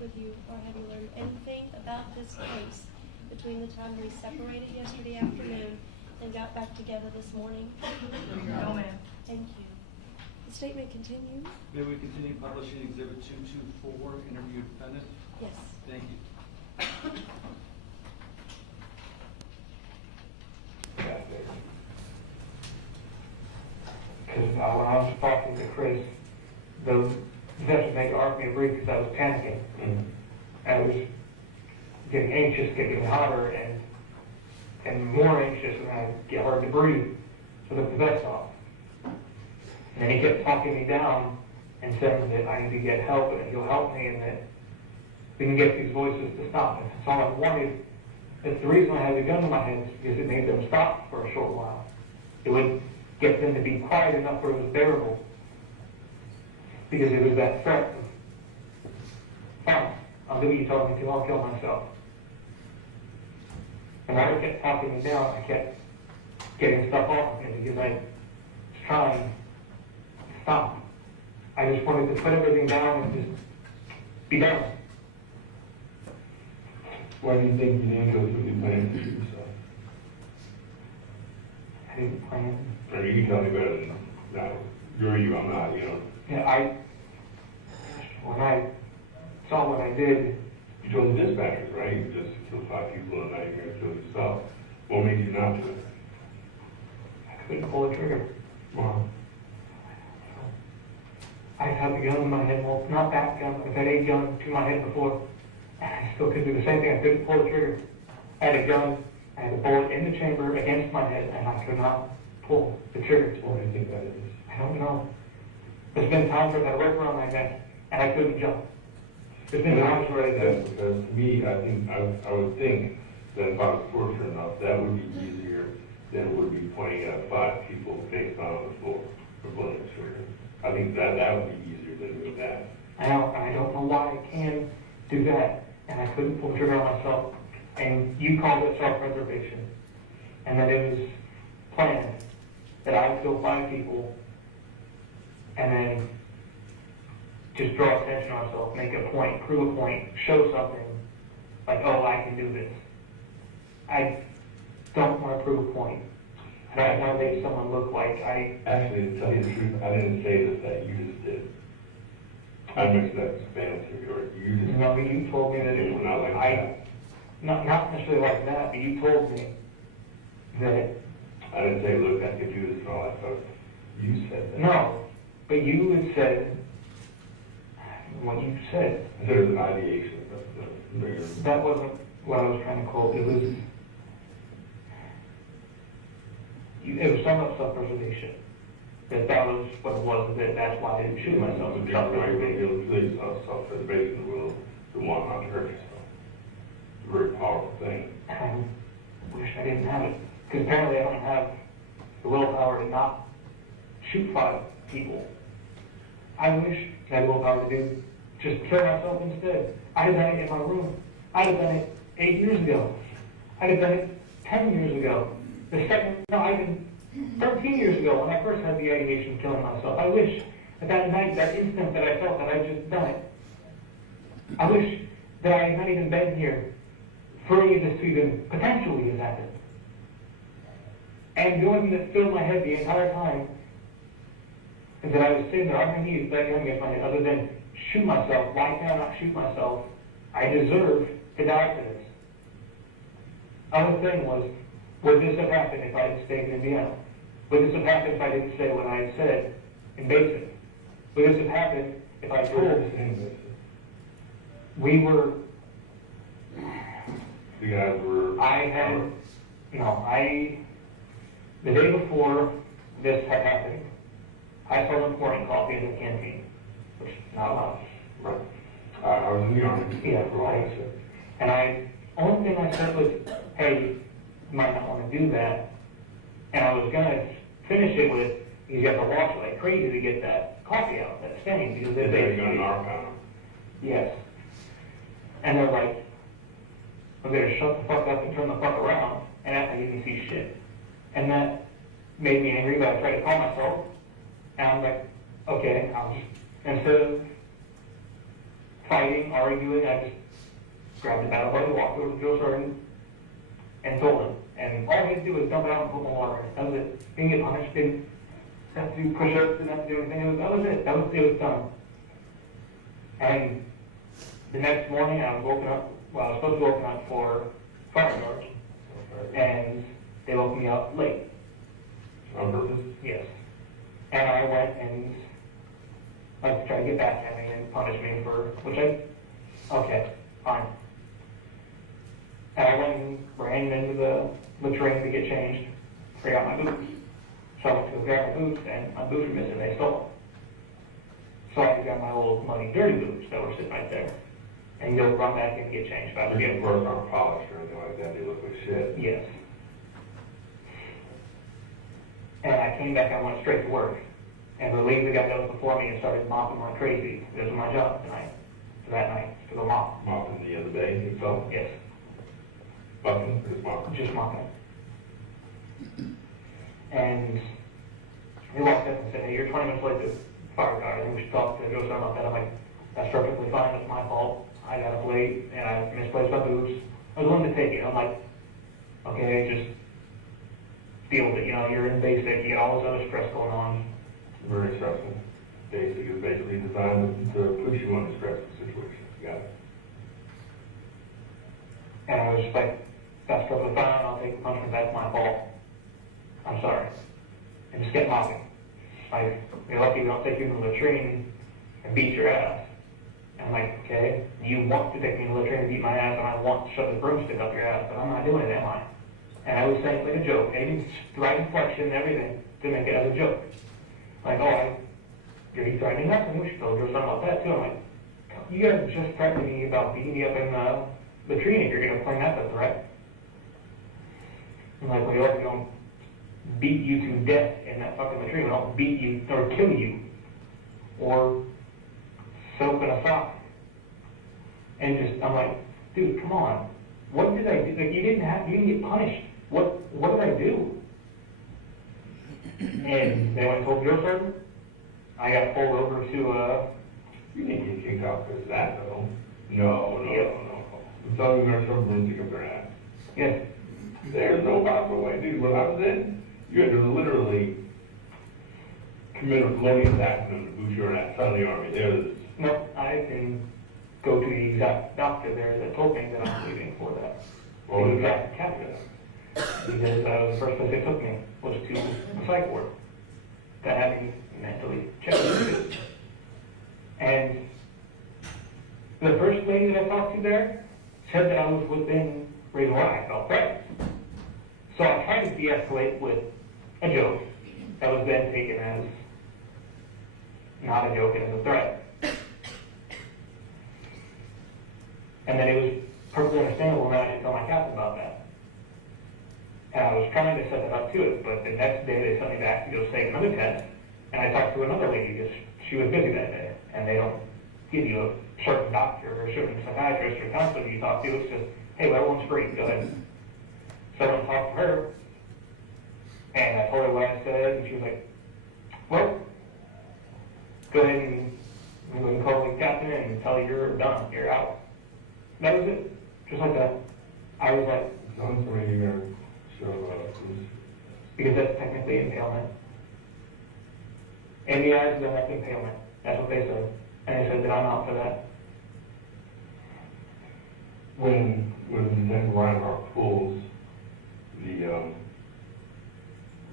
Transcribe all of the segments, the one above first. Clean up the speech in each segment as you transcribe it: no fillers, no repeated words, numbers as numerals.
with you, or have you learned anything about this case between the time we separated yesterday afternoon and got back together this morning? No, ma'am. Thank you. The statement continues. May we continue publishing Exhibit 224, interview defendant? Yes. Thank you. Because when I was talking to Chris, the possession maker asked me to breathe because I was panicking. I was getting anxious, getting hotter, and more anxious, and I get hard to breathe. So I took the vest off. And then he kept talking me down and saying that I need to get help and that he'll help me and that we can get these voices to stop. And that's all I wanted. That's the reason I had the gun in my hand, is because it made them stop for a short while. It would get them to be quiet enough where it was bearable. Because it was that threat of, fine, I'll do what you told me to, I'll kill myself. And I kept talking me down, I kept getting stuff off of me because I was trying to stop. I just wanted to put everything down and just be done. Why do you think you didn't go through the plan to shoot yourself? I didn't plan. I mean, you can tell me better than that. You're you, I'm not, you know. Yeah, when I saw what I did, You told the dispatchers, right? You just killed 5 people and now you're going to kill yourself. What made you not do it? I couldn't pull the trigger. Well, I've had the gun in my head, well, not that gun, but I've had a gun to my head before. And I still couldn't do the same thing, I couldn't pull the trigger. I had a gun, I had a bullet in the chamber against my head, and I could not pull the trigger. what do you think that is? I don't know. There's been times where I've had a rope around my neck, and I couldn't jump. There's been times where I That's because to me, I would think that if I was fortunate enough, that would be easier than it would be pointing at 5 people face down on the floor for pulling the trigger. I think that would be easier than doing that. I don't know why I can do that, and I couldn't pull the trigger on myself. And you called it self-preservation, and that it was planned that I would kill 5 people, and then just draw attention to myself, make a point, prove a point, show something, like, oh, I can do this. I don't want to prove a point. I don't want to make someone look like I... Actually, to tell you the truth, I didn't say that you just did. I mixed that fantasy, or you just... No, but you told me that it was not like that. Not necessarily like that, but you told me that... I didn't say, look, I could do this and all that stuff. You said that. No, but you had said what you said. There's an ideation. That wasn't what I was trying to quote. It was some of self-preservation. That was what it was. That's why I didn't shoot myself. Self-preservation. Self-preservation will want not to hurt yourself. It's a very powerful thing. I wish I didn't have it. Because apparently I don't have the willpower to not shoot 5 people. I wish I had the willpower to do just kill myself instead. I'd have done it in my room. I'd have done it 8 years ago. I'd have done it 10 years ago. Even 13 years ago when I first had the ideation of killing myself. I wish at that night, that instant that I felt that I'd just done it. I wish that I had not even been here for any of this to even potentially have happened. And the only thing that filled my head the entire time is that I was sitting there on my knees, begging against my head, other than shoot myself. Why can I not shoot myself? I deserve to die for this. Other thing was, would this have happened if I had stayed in Indiana? Would this have happened if I didn't say what I had said in Basic? Would this have happened if I told we were... You guys were... The day before this had happened, I saw them pouring coffee in the canteen, which is not allowed. Right. I was in the Army. Yeah, right. And only thing I said was, hey, you might not want to do that. And I was going to finish it with, you got to wash it like crazy to get that coffee out, that stain, because they're going to narc on them. Yes. And they're like, I'm going to shut the fuck up and turn the fuck around and act like you didn't see shit. And that made me angry, but I tried to calm myself. And I'm like, okay, instead of fighting, arguing. I just grabbed the battle buddy, walked over to the drill sergeant, and told him. And all he had to do was dump it out and put my water in it. That was it. Didn't get punished, didn't have to do push-ups, didn't have to do anything. That was it. It was done. And the next morning, I was woken up, well, I was supposed to be woken up for fire guards, and they woke me up late. On purpose? Yes. And I went and like to try to get back at me and punish me for, okay, fine. And I went and ran into the latrine to get changed, forgot my boots. So I went to go grab my boots, and my boots were missing, they stole them. So I had to grab my old muddy, dirty boots that were sitting right there, and go run back and get changed. But I was Of getting course, aren't polished or anything like that, they look like shit. Yes. And I came back, I went straight to work, and relieved the guy that was before me and started mopping like crazy. This was my job tonight, for that night, to go mop. Mopping the other day itself, Yes, bucking, just mopping. just mopping. And he walked up and said, hey, you're 20 minutes late to the fire guard, I think we should talk to Joe Stone about that. I'm like, that's perfectly fine, that's my fault. I got up late, and I misplaced my boots. I was willing to take it. I'm like, okay, just deal with it, you're in basic, you got all this other stress going on. Very stressful. Basic is basically designed to push you on a stressful situation. Got it. And I was just like, that's perfectly fine, I'll take the punishment, that's my fault. I'm sorry. And just kept mopping. Like, you're lucky we don't take you in the latrine and beat your ass. And I'm like, okay, you want to take me in the latrine and beat my ass, and I want to shove the broomstick up your ass, but I'm not doing it, am I? And I was saying it like a joke, maybe the right inflection and everything, to make it as a joke. Like, you're threatening us, and we should go do something about that too. I'm like, you guys just threatened me about beating me up in the latrine if you're going to claim that's a threat. I'm like, well, we don't beat you to death in that fucking latrine. We don't beat you or kill you or soap in a sock. And I'm like, dude, come on. What did I do? Like, you didn't get punished. What did I do? And they went and told the drill sergeant. I got pulled over to, You didn't get kicked out because of that, though. No. It's only going to shove broomstick up their ass. yes, There's no possible way, dude. When I was in, you had to literally commit a felonious act and boot your ass out of the army. no, I can go to the exact doctor there that told me that I'm leaving for that. Well, The exact captain. Because the first place they took me was to a psych ward that had me mentally checked. And the first lady that I talked to there said that I was within reason why I felt threatened. So I tried to de-escalate with a joke that was then taken as not a joke and as a threat. And then it was perfectly understandable that I should tell my captain about that. And I was trying to set that up to it, but the next day they sent me back to go take another test, and I talked to another lady because she was busy that day, and they don't give you a certain doctor or a certain psychiatrist or counselor you talk to. It's just, hey, well, everyone's free, go ahead. So I went and talked to her, and I told her what I said, and she was like, well, go ahead and call the captain and tell you you're done, you're out. That was it, just like that. I was like, Sounds to me you're going to show because that's technically impalement. In the eyes, then that's impalement. That's what they said. And they said that I'm out for that. when Detective Reinhardt pulls the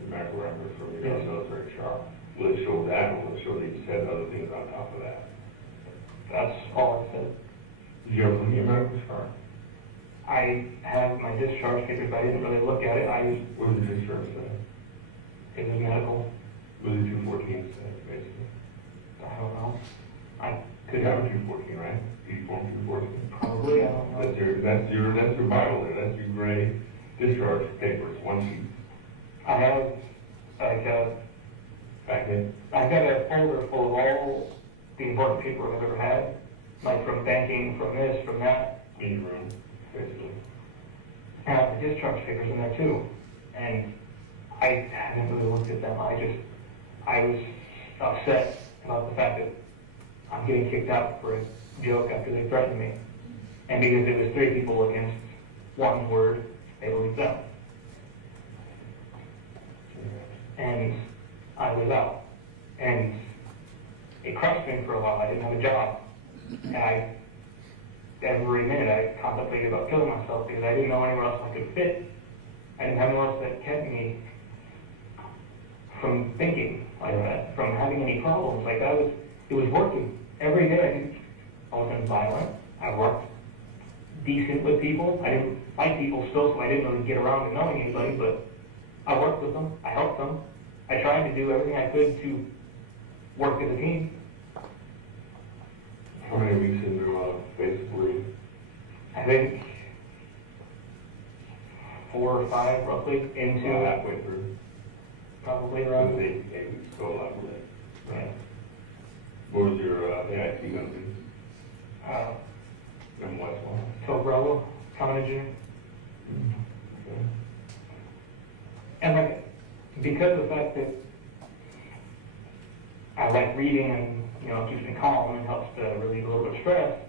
medical records from your Yes. military chart, will it show that, or will it show that you said other things on top of that? That's all I said. Did you ever look at your medical chart? I have my discharge papers, but I didn't really look at it. What did the discharge say? It was medical. What did 214 say, basically? I don't know. I Could could have a 214, right? You form 214. probably, I don't know. That's your Bible there, that's your gray discharge papers, one sheet. I have, like, Back in. I've got a folder full of all the important paperwork I've ever had, like from banking, from this, from that. In your room, basically. I have the discharge papers in there too, and I haven't really looked at them. I was upset about the fact that I'm getting kicked out for a joke after they threatened me. And because it was 3 people against one word, they believed them. And I was out. And it crushed me for a while. I didn't have a job. And every minute I contemplated about killing myself because I didn't know anywhere else I could fit. I didn't have anywhere else that kept me from thinking like that, from having any problems. Like it was working. Every day I wasn't violent. I worked decent with people. I didn't like people still, so I didn't really get around to knowing anybody, but I worked with them. I helped them. I tried to do everything I could to work as a team. How many weeks into, basically? I think 4 or 5 roughly into Halfway through? probably It around was 8 weeks, so a lot less. yeah. What was your, AIT gonna be? And what's one? Tobrello, coming to June. Okay. And like, because of the fact that I like reading and, it keeps me calm and helps to relieve a little bit of stress,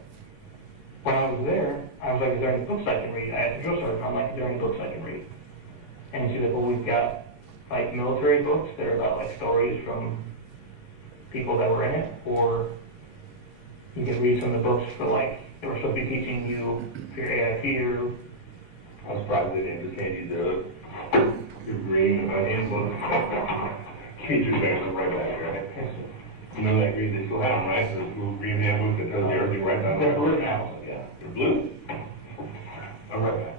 when I was there, I was like, is there any books I can read? I asked the drill sergeant, I'm like, is there any books I can read? And she's like, well, we've got like military books that are about like stories from people that were in it, or you can read some of the books for like, they were supposed to be teaching you for your AIT or... I was surprised they didn't just hand you the green handbook. Teacher said right back, right? Yes, You know that green, they still have them, right? The blue green handbook that tells you everything right down they're there. blue now, yeah. They're blue. I'm right back.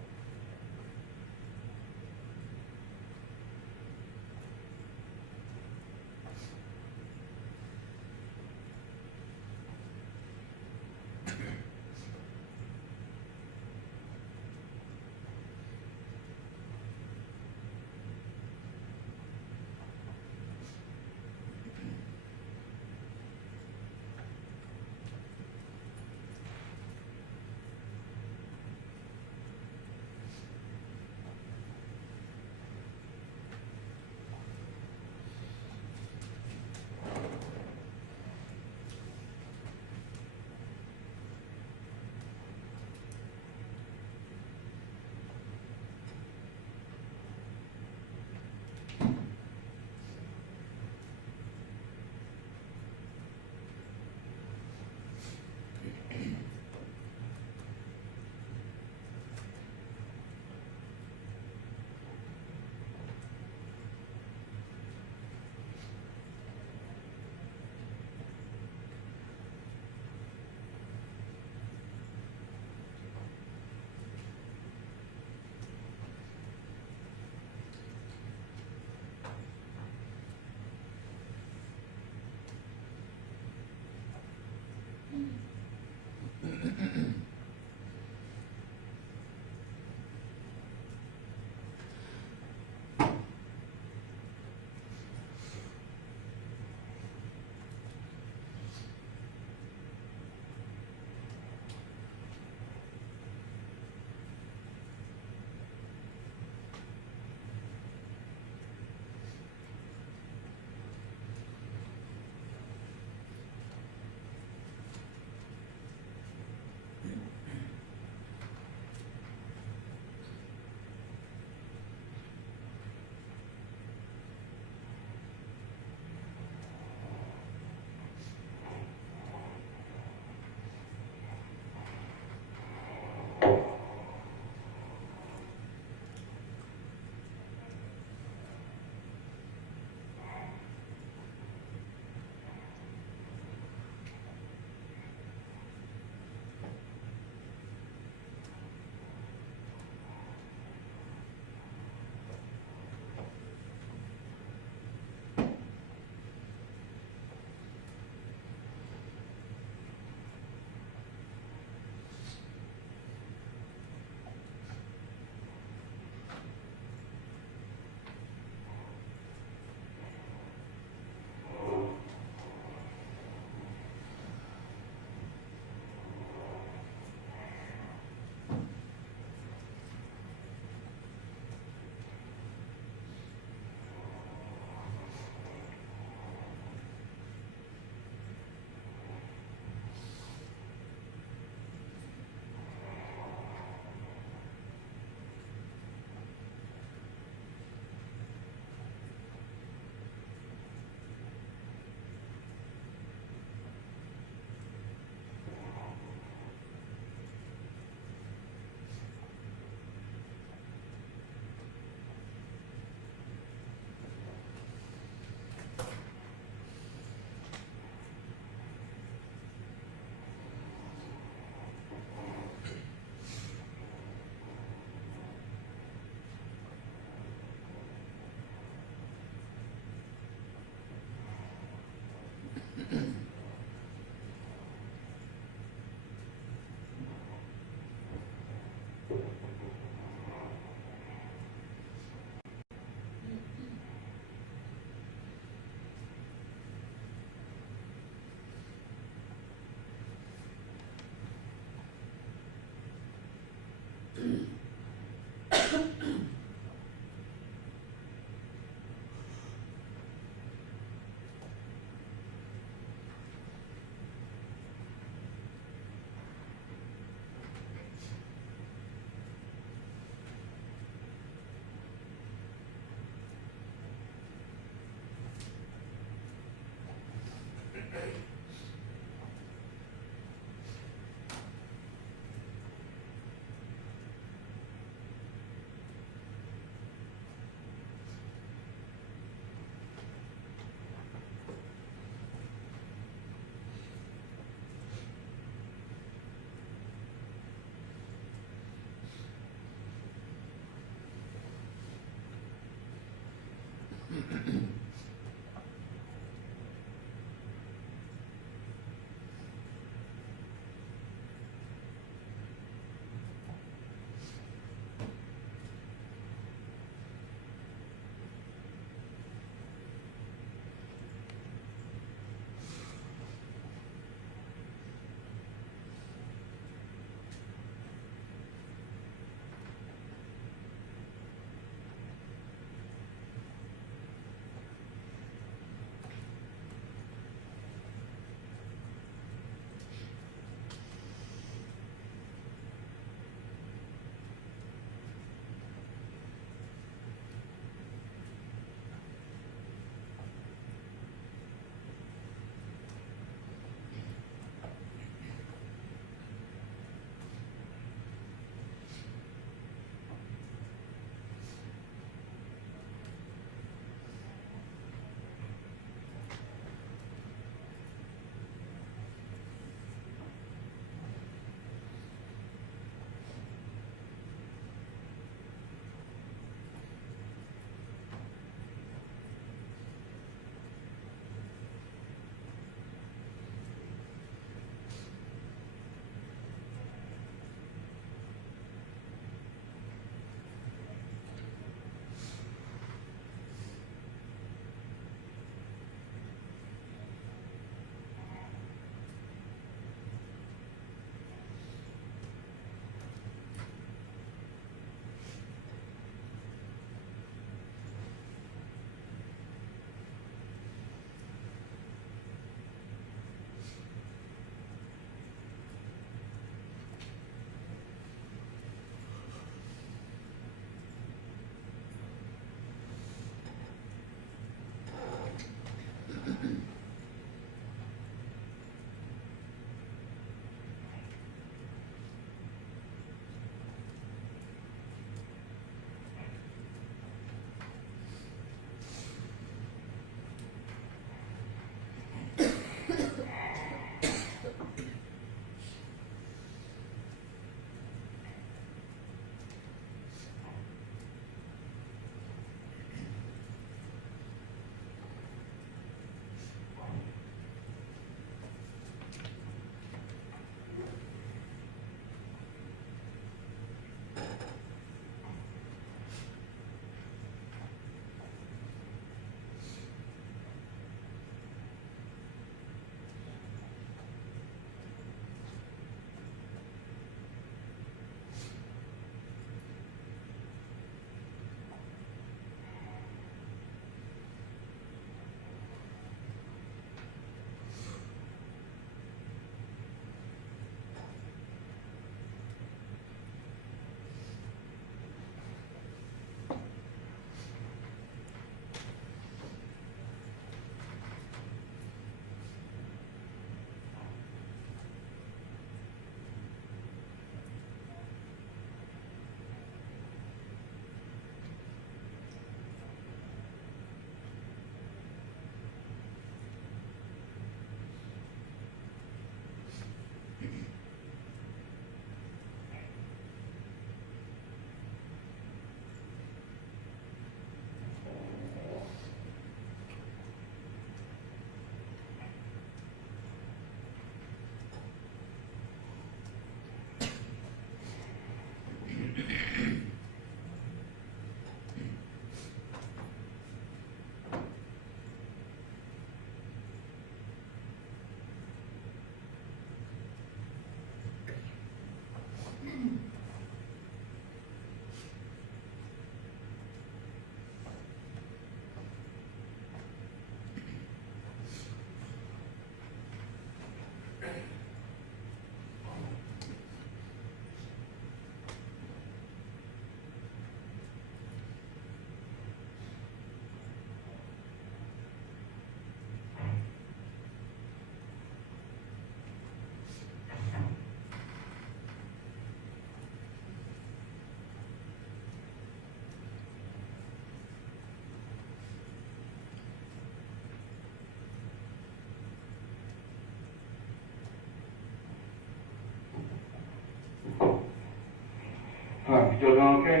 All right, still doing okay?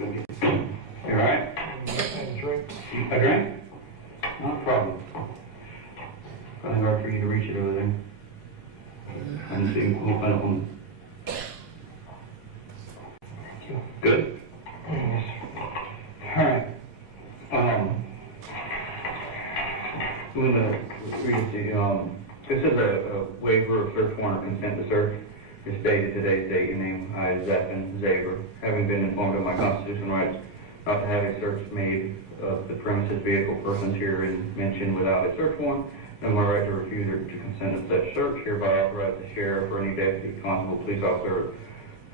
You all right? And drink. A drink? Not a problem. Probably hard for you to reach it over there. And see, we'll find out one. Good. Yes. All right. I'm gonna read the, this is a waiver of search warrant consent to search. It's dated today's date, your name, I, Zephin Zaber, having been informed of my constitutional rights not to have a search made of the premises, vehicle, persons herein mentioned without a search warrant, and my right to refuse or to consent to such search, hereby authorize the sheriff or any deputy, constable, police officer,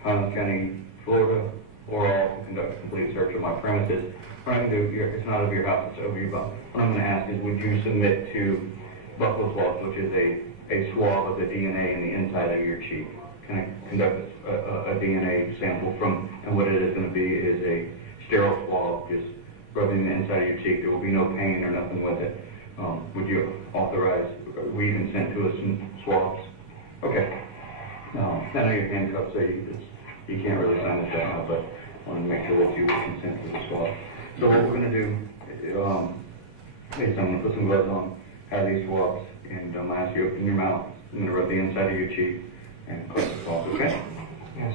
Highlands County, Florida, or all to conduct a complete search of my premises. What I'm going to do, it's not of your house, it's over your bunk. What I'm going to ask is, would you submit to buccal swabs, which is a swab of the DNA in the inside of your cheek? Can I conduct a DNA sample from, and what it is going to be is a sterile swab, just rubbing the inside of your cheek. There will be no pain or nothing with it. Would you authorize, will you consent to some swabs? Okay. I know you're handcuffed, so you can't really sign this out now, but I want to make sure that you consent to the swab. So what we're going to do is I'm going to put some gloves on, have these swabs, and I'm going to ask you to open your mouth. I'm going to rub the inside of your cheek and close the swab, okay? Yes.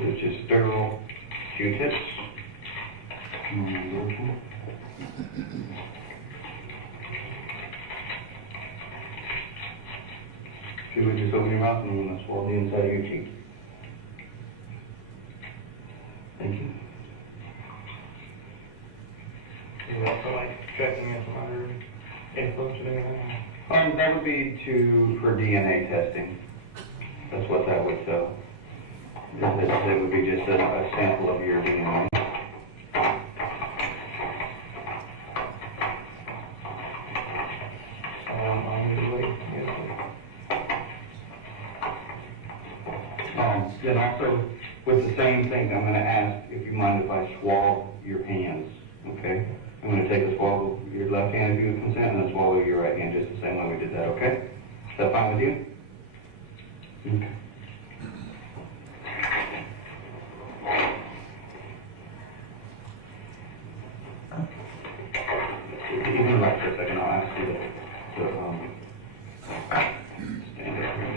It's just sterile Q-tips. If you would just open your mouth and I'm going to swab the inside of your cheek. Thank you. You also like checking if under influence or anything? That would be for DNA testing. That's what that would show. It would be just a sample of your DNA. On your way. Then also, with the same thing, I'm going to ask if you mind if I swab your hands, okay? I'm going to take a swab of your left hand if you would consent, and then swab of your right hand just the same way we did that, okay? Is that fine with you? Okay. If you can relax for a second, I'll ask you to stand up here.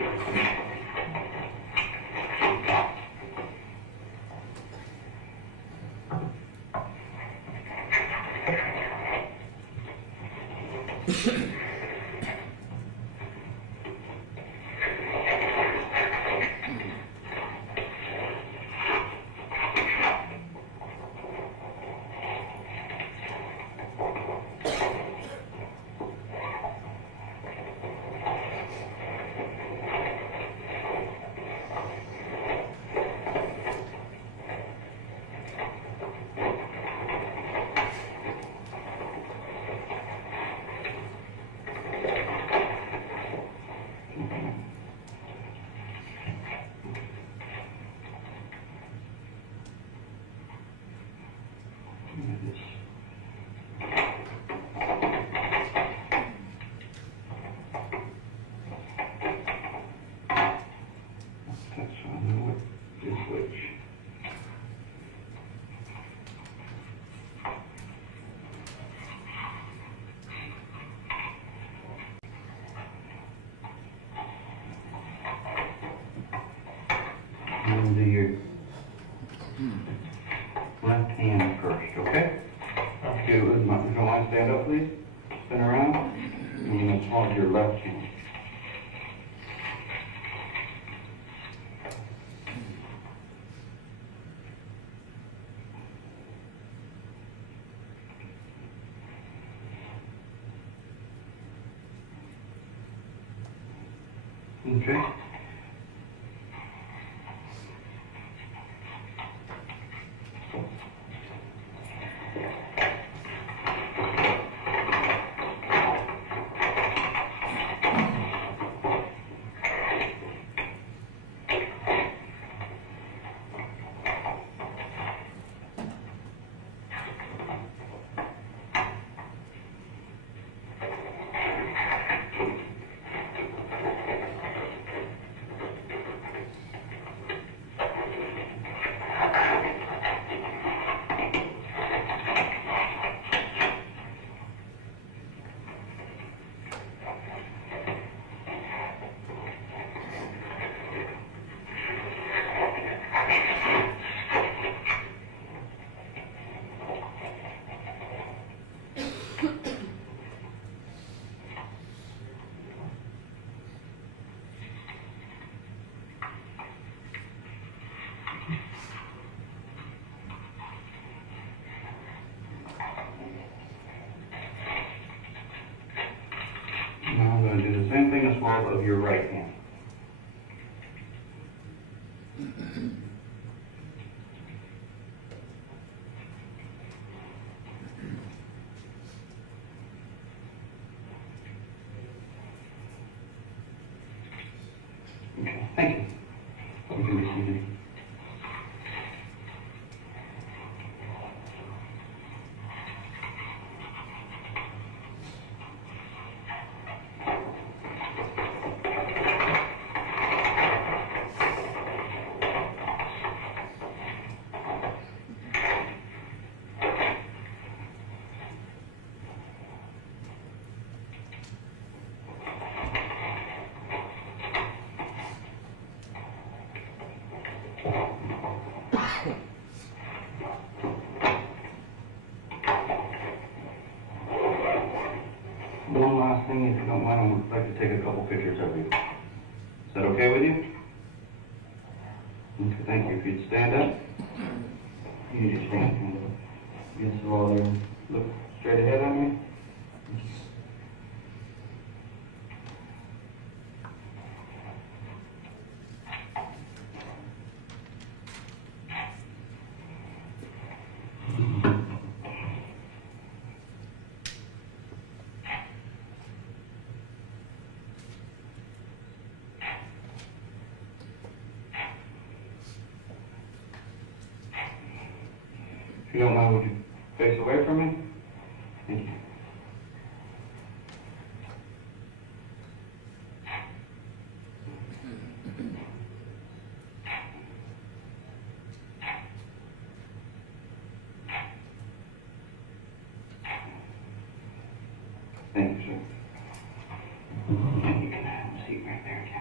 And do your left hand first, okay? Do you want to stand up, please? Spin around. And you're going to swab your left hand. Okay. Now I'm going to do the same thing as well of your right hand. Okay, thank you. You can be seated. One last thing, if you don't mind, I would like to take a couple pictures of you. Is that okay with you? Okay, thank you. If you'd stand up. You need to stand. Yes, while there. Look straight ahead on me. If you don't mind, would you face away from me? Thank you. Thank you, sir. And you can have a seat right there again.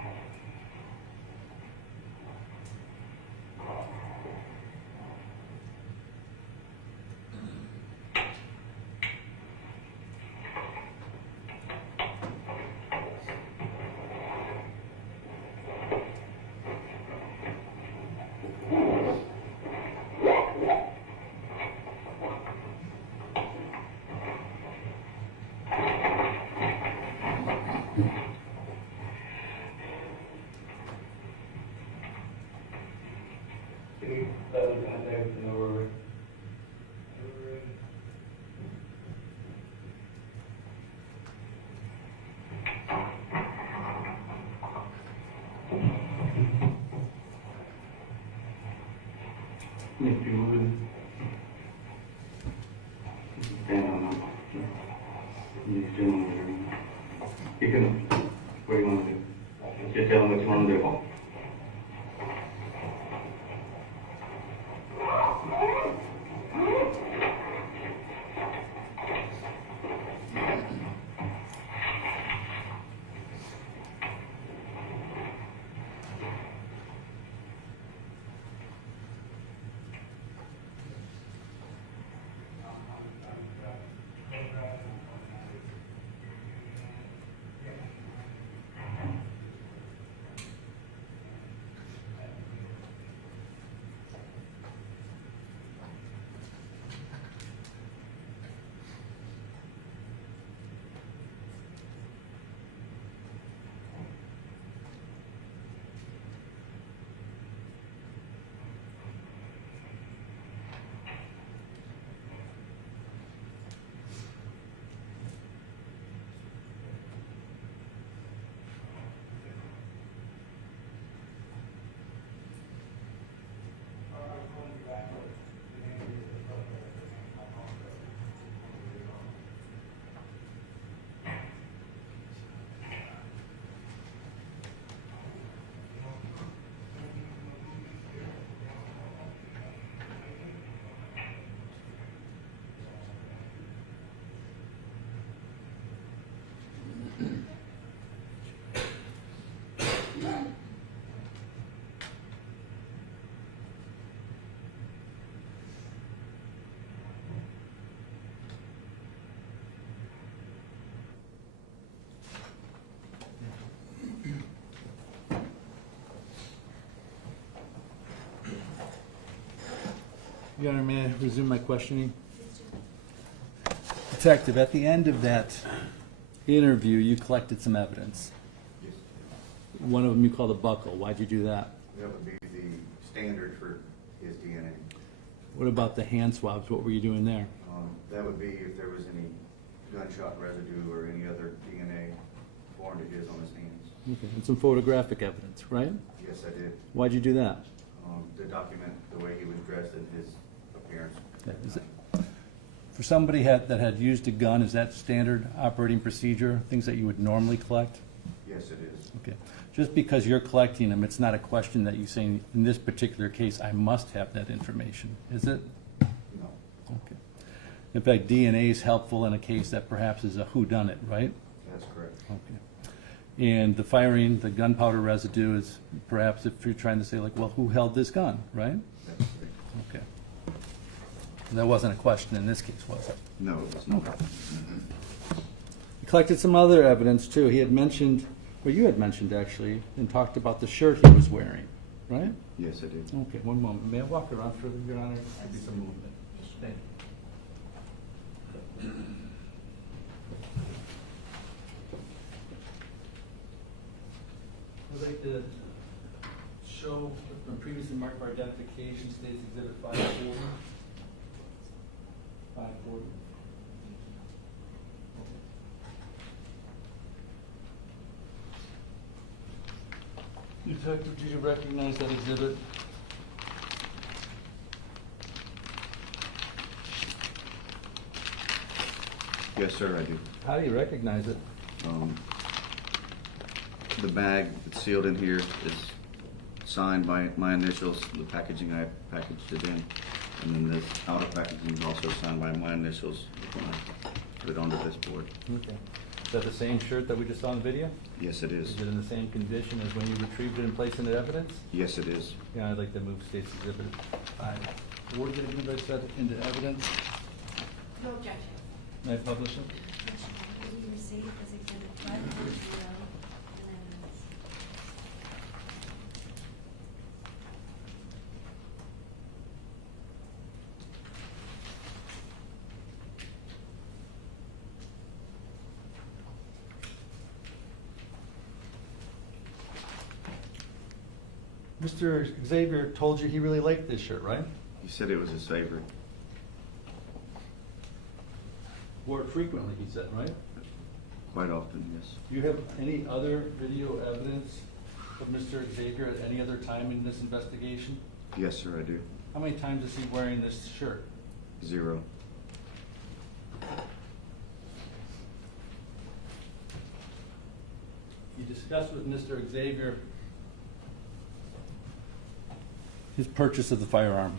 That was kind of Davidson over. If you would stand on that. You stand on there. You can, what do you want to do? Just tell them what you want to do. Your Honor, may I resume my questioning? Detective, at the end of that interview, you collected some evidence. Yes. One of them you called a buckle. Why'd you do that? That would be the standard for his DNA. What about the hand swabs? What were you doing there? That would be if there was any gunshot residue or any other DNA formed to his on his hands. Okay. And some photographic evidence, right? Yes, I did. Why'd you do that? To document the way he was dressed and his appearance. Okay. Is it, for somebody that had used a gun, is that standard operating procedure, things that you would normally collect? Yes, it is. Okay. Just because you're collecting them, it's not a question that you say, in this particular case, I must have that information, is it? No. Okay. In fact, DNA is helpful in a case that perhaps is a whodunit, right? That's correct. Okay. And the firing, the gunpowder residue is perhaps if you're trying to say like, well, who held this gun, right? That's correct. Okay. That wasn't a question in this case, was it? No, it was not. He collected some other evidence too. He had mentioned, or you had mentioned actually, and talked about the shirt he was wearing, right? Yes, I did. Okay, one moment. May I walk around further, Your Honor? Give you some movement. Thank you. I'd like to show from previously marked for identification states Exhibit 540. 540. Detective, did you recognize that exhibit? Yes, sir, I do. How do you recognize it? The bag that's sealed in here is signed by my initials, the packaging I packaged it in. And then this outer packaging is also signed by my initials when I put it onto this board. Okay. Is that the same shirt that we just saw in the video? Yes, it is. Is it in the same condition as when you retrieved it and placed it into evidence? Yes, it is. Yeah, I'd like to move State's Exhibit 5. What did you guys set into evidence? No objection. May I publish it? We received as exhibit 540 and evidence. Mr. Xavier told you he really liked this shirt, right? He said it was his favorite. Wore it frequently, he said, right? Quite often, yes. Do you have any other video evidence of Mr. Xavier at any other time in this investigation? Yes, sir, I do. How many times is he wearing this shirt? 0. You discussed with Mr. Xavier his purchase of the firearm.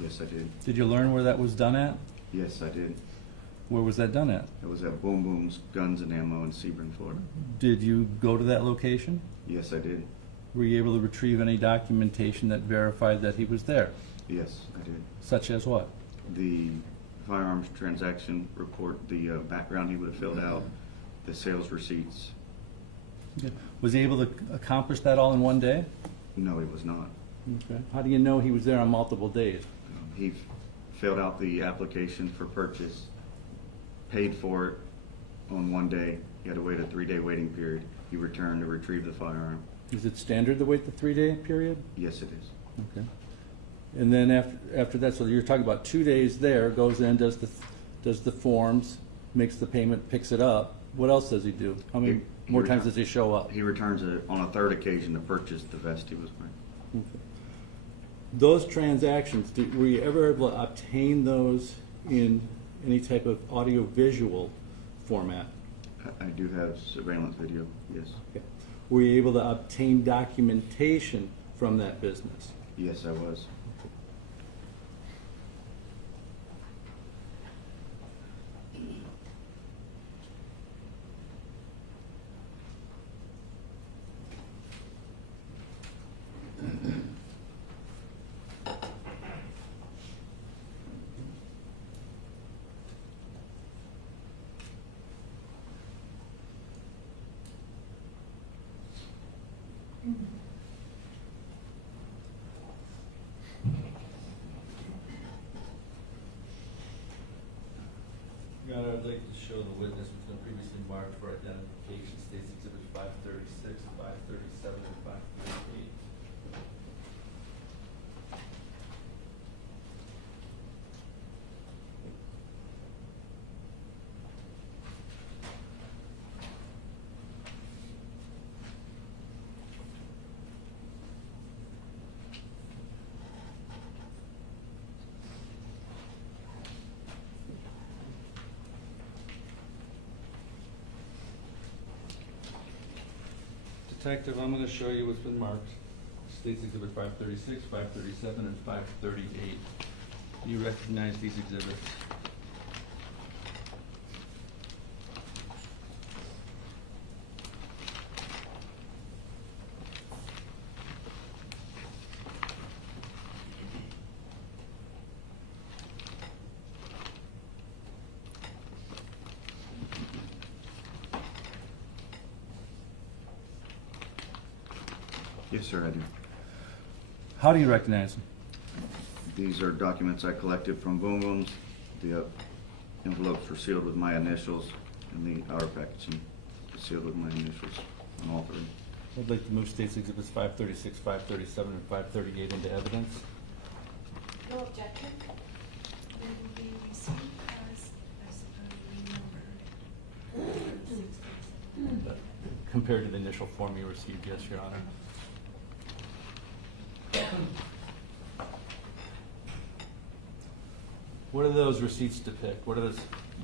Yes, I did. Did you learn where that was done at? Yes, I did. Where was that done at? It was at Boom Boom's Guns and Ammo in Sebring, Florida. Did you go to that location? Yes, I did. Were you able to retrieve any documentation that verified that he was there? Yes, I did. Such as what? The firearms transaction report, the background he would have filled out, the sales receipts. Okay. Was he able to accomplish that all in one day? No, he was not. Okay. How do you know he was there on multiple days? He filled out the application for purchase, paid for it on one day. He had to wait a 3-day waiting period. He returned to retrieve the firearm. Is it standard to wait the 3-day period? Yes, it is. Okay. And then after that, so you're talking about 2 days there, goes in, does the forms, makes the payment, picks it up. What else does he do? How many He more times does he show up? He returns it on a third occasion to purchase the vest he was wearing. Okay. Those transactions, were you ever able to obtain those in any type of audio-visual format? I do have surveillance video, yes. Okay. Were you able to obtain documentation from that business? Yes, I was. like to show the witness who's been previously marked for identification, states exhibit 536, 537, and 538. Detective, I'm going to show you what's been marked. States exhibit 536, 537, and 538. Do you recognize these exhibits? Yes, sir, I do. How do you recognize them? These are documents I collected from Boom Booms. The envelopes were sealed with my initials, and the outer packaging was sealed with my initials on all three. I'd like to move states exhibits 536, 537, and 538 into evidence. No objection. They will be received as, I suppose, renumbered. Compared to the initial form you received, yes, Your Honor. What do those receipts depict? What do those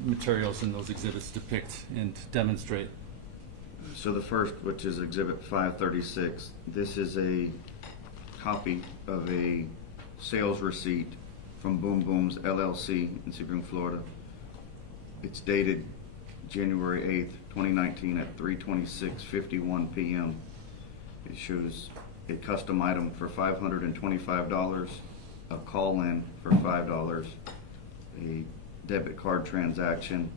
materials in those exhibits depict and demonstrate? So the first, which is exhibit 536, this is a copy of a sales receipt from Boom Booms LLC in Sebring, Florida. It's dated January 8th, 2019 at 3:26:51 p.m. It shows a custom item for $525, a call-in for $5, a debit card transaction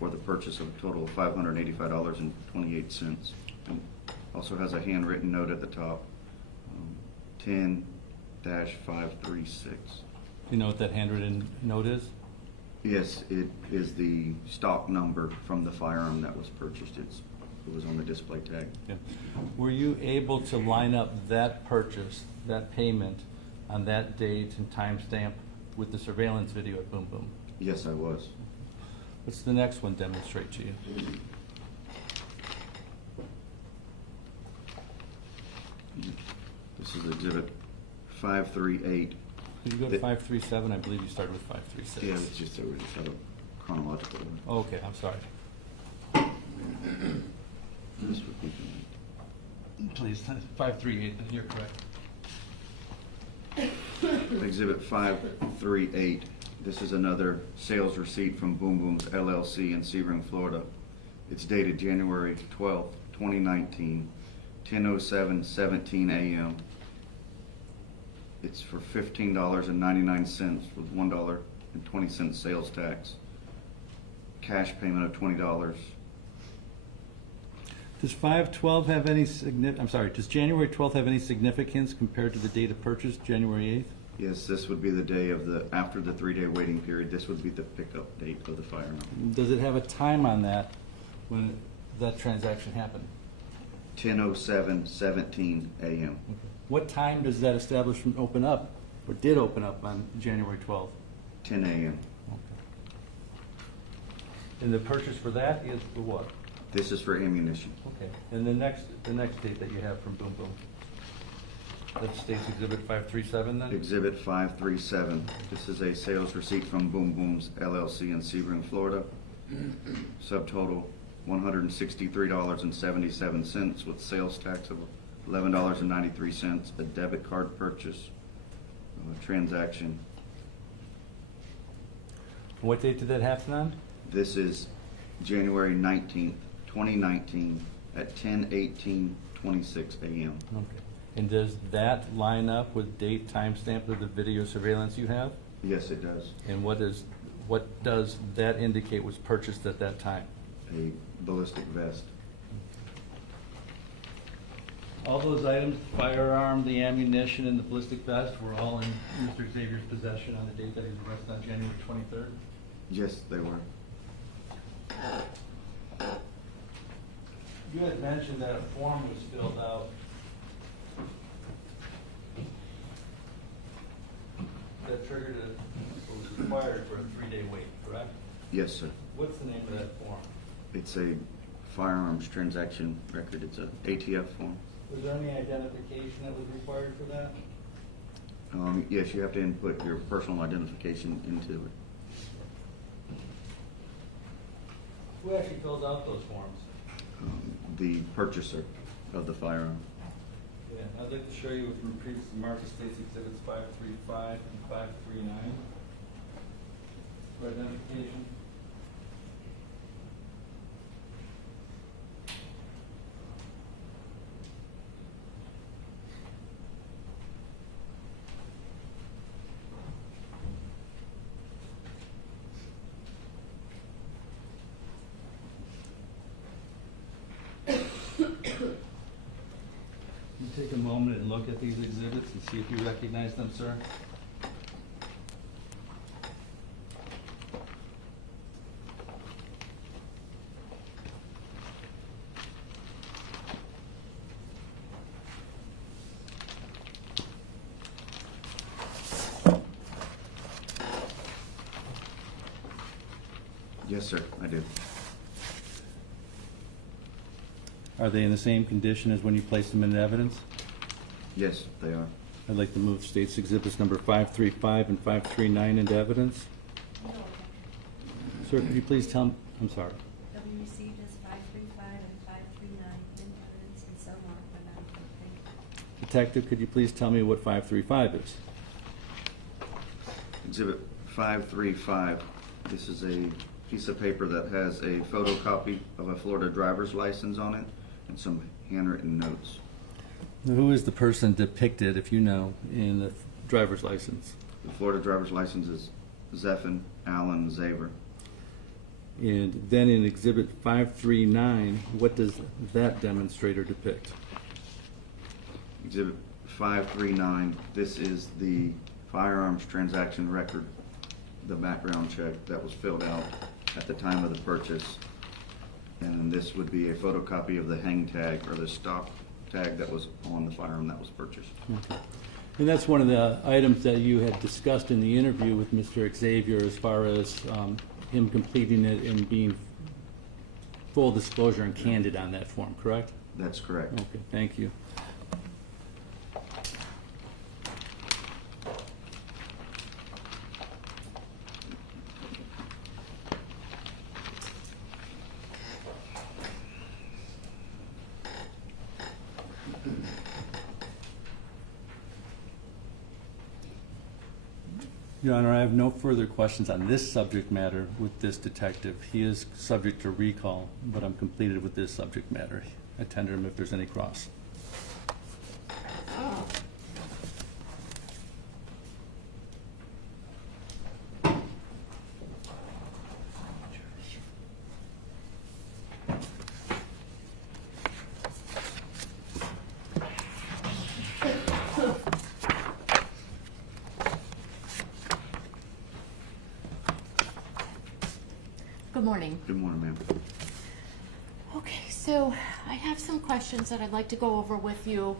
for the purchase of a total of $585.28. And also has a handwritten note at the top, 10-536. You know what that handwritten note is? Yes, it is the stock number from the firearm that was purchased. It was on the display tag. Yeah. Were you able to line up that purchase, that payment, on that date and timestamp with the surveillance video at Boom Boom? Yes, I was. What's the next one demonstrate to you? This is exhibit 538. Could you go to 537? I believe you started with 536. Yeah, it's just, we just have a chronological order. Oh, okay, I'm sorry. This would be Please, 538, you're correct. exhibit 538. This is another sales receipt from Boom Booms LLC in Sebring, Florida. It's dated January 12th, 2019, 10:07:17 a.m. It's for $15.99 with $1.20 sales tax. Cash payment of $20. Does 512 have any does January 12th have any significance compared to the date of purchase, January 8th? Yes, this would be the day of after the 3-day waiting period. This would be the pickup date of the firearm. Does it have a time on that when that transaction happened? 10:07:17 a.m. What time does that establishment open up, or did open up on January 12th? 10 a.m. And the purchase for that is for what? This is for ammunition. Okay. And the next date that you have from Boom Boom? That states exhibit 537 then? Exhibit 537. This is a sales receipt from Boom Booms LLC in Sebring, Florida. Subtotal $163.77 with sales tax of $11.93. A debit card purchase transaction. What date did that happen on? This is January 19th, 2019 at 10:18:26 a.m. Okay. And does that line up with date, timestamp of the video surveillance you have? Yes, it does. And what does that indicate was purchased at that time? A ballistic vest. All those items, the firearm, the ammunition, and the ballistic vest, were all in Mr. Xavier's possession on the date that he was arrested on January 23rd? Yes, they were. You had mentioned that a form was filled out that triggered what was required for a 3-day wait, correct? Yes, sir. What's the name of that form? It's a firearms transaction record. It's a ATF form. Was there any identification that was required for that? Yes, you have to input your personal identification into it. Who actually fills out those forms? The purchaser of the firearm. Yeah, I'd like to show you from previous Market States Exhibits 535 and 539 for identification. You take a moment and look at these exhibits and see if you recognize them, sir. Yes, sir, I do. Are they in the same condition as when you placed them into evidence? Yes, they are. I'd like to move State's Exhibits number 535 and 539 into evidence. No objection. Sir, could you please tell me, I'm sorry. They'll be received as 535 and 539 in evidence and so marked by Madam Clerk. Thank you. Detective, could you please tell me what 535 is? Exhibit 535. This is a piece of paper that has a photocopy of a Florida driver's license on it and some handwritten notes. Now, who is the person depicted, if you know, in the driver's license? The Florida driver's license is Zephan Allen Zaver. And then in Exhibit 539, what does that demonstrator depict? Exhibit 539, this is the firearms transaction record, the background check that was filled out at the time of the purchase. And then this would be a photocopy of the hang tag or the stock tag that was on the firearm that was purchased. Okay. And that's one of the items that you had discussed in the interview with Mr. Xavier as far as him completing it and being full disclosure and candid on that form, correct? That's correct. Okay, thank you. Your Honor, I have no further questions on this subject matter with this detective. He is subject to recall, but I'm completed with this subject matter. I tender him if there's any cross. Good morning. Good morning, ma'am. Okay, so I have some questions that I'd like to go over with you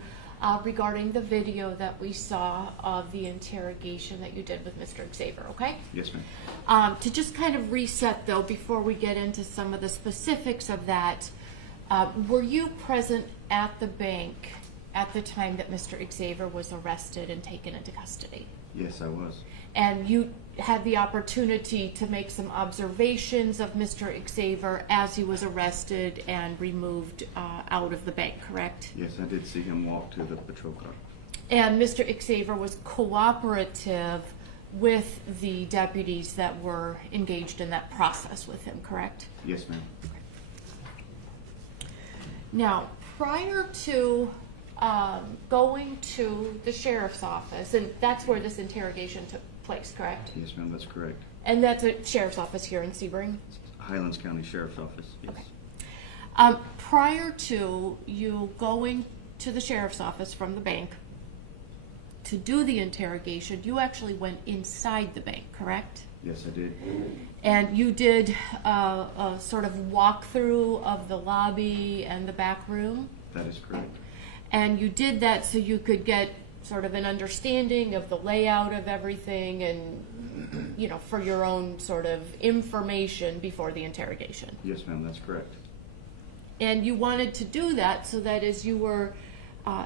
regarding the video that we saw of the interrogation that you did with Mr. Xavier, okay? Yes, ma'am. To just kind of reset, though, before we get into some of the specifics of that, were you present at the bank at the time that Mr. Xavier was arrested and taken into custody? Yes, I was. And you had the opportunity to make some observations of Mr. Xavier as he was arrested and removed out of the bank, correct? Yes, I did see him walk to the patrol car. And Mr. Xavier was cooperative with the deputies that were engaged in that process with him, correct? Yes, ma'am. Now, prior to going to the sheriff's office, and that's where this interrogation took place, correct? Yes, ma'am, that's correct. And that's a sheriff's office here in Sebring? Highlands County Sheriff's Office, yes. Okay. Prior to you going to the sheriff's office from the bank to do the interrogation, you actually went inside the bank, correct? Yes, I did. And you did a sort of walkthrough of the lobby and the back room? That is correct. And you did that so you could get sort of an understanding of the layout of everything and, you know, for your own sort of information before the interrogation. Yes, ma'am, that's correct. And you wanted to do that so that as you were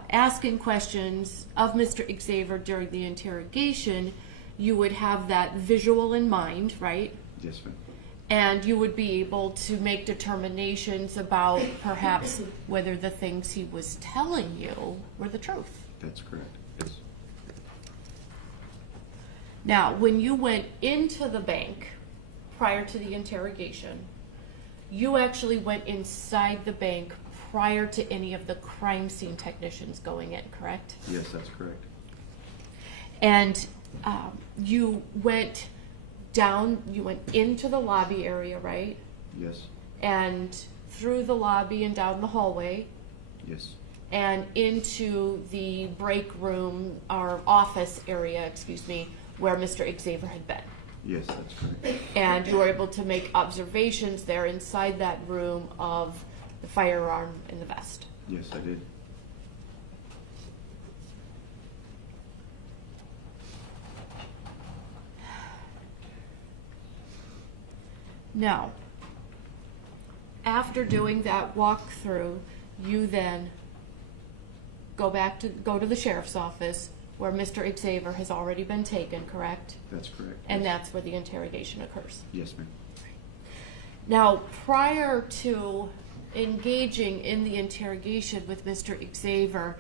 asking questions of Mr. Xavier during the interrogation, you would have that visual in mind, right? Yes, ma'am. And you would be able to make determinations about perhaps whether the things he was telling you were the truth. That's correct. Yes. Now, when you went into the bank prior to the interrogation, you actually went inside the bank prior to any of the crime scene technicians going in, correct? Yes, that's correct. And you went down, you went into the lobby area, right? Yes. And through the lobby and down the hallway Yes. and into the break room or office area, excuse me, where Mr. Xavier had been. Yes, that's correct. And you were able to make observations there inside that room of the firearm and the vest. Yes, I did. Now, after doing that walkthrough, you then go to the sheriff's office where Mr. Xavier has already been taken, correct? That's correct. And that's where the interrogation occurs. Yes, ma'am. Now, prior to engaging in the interrogation with Mr. Xavier,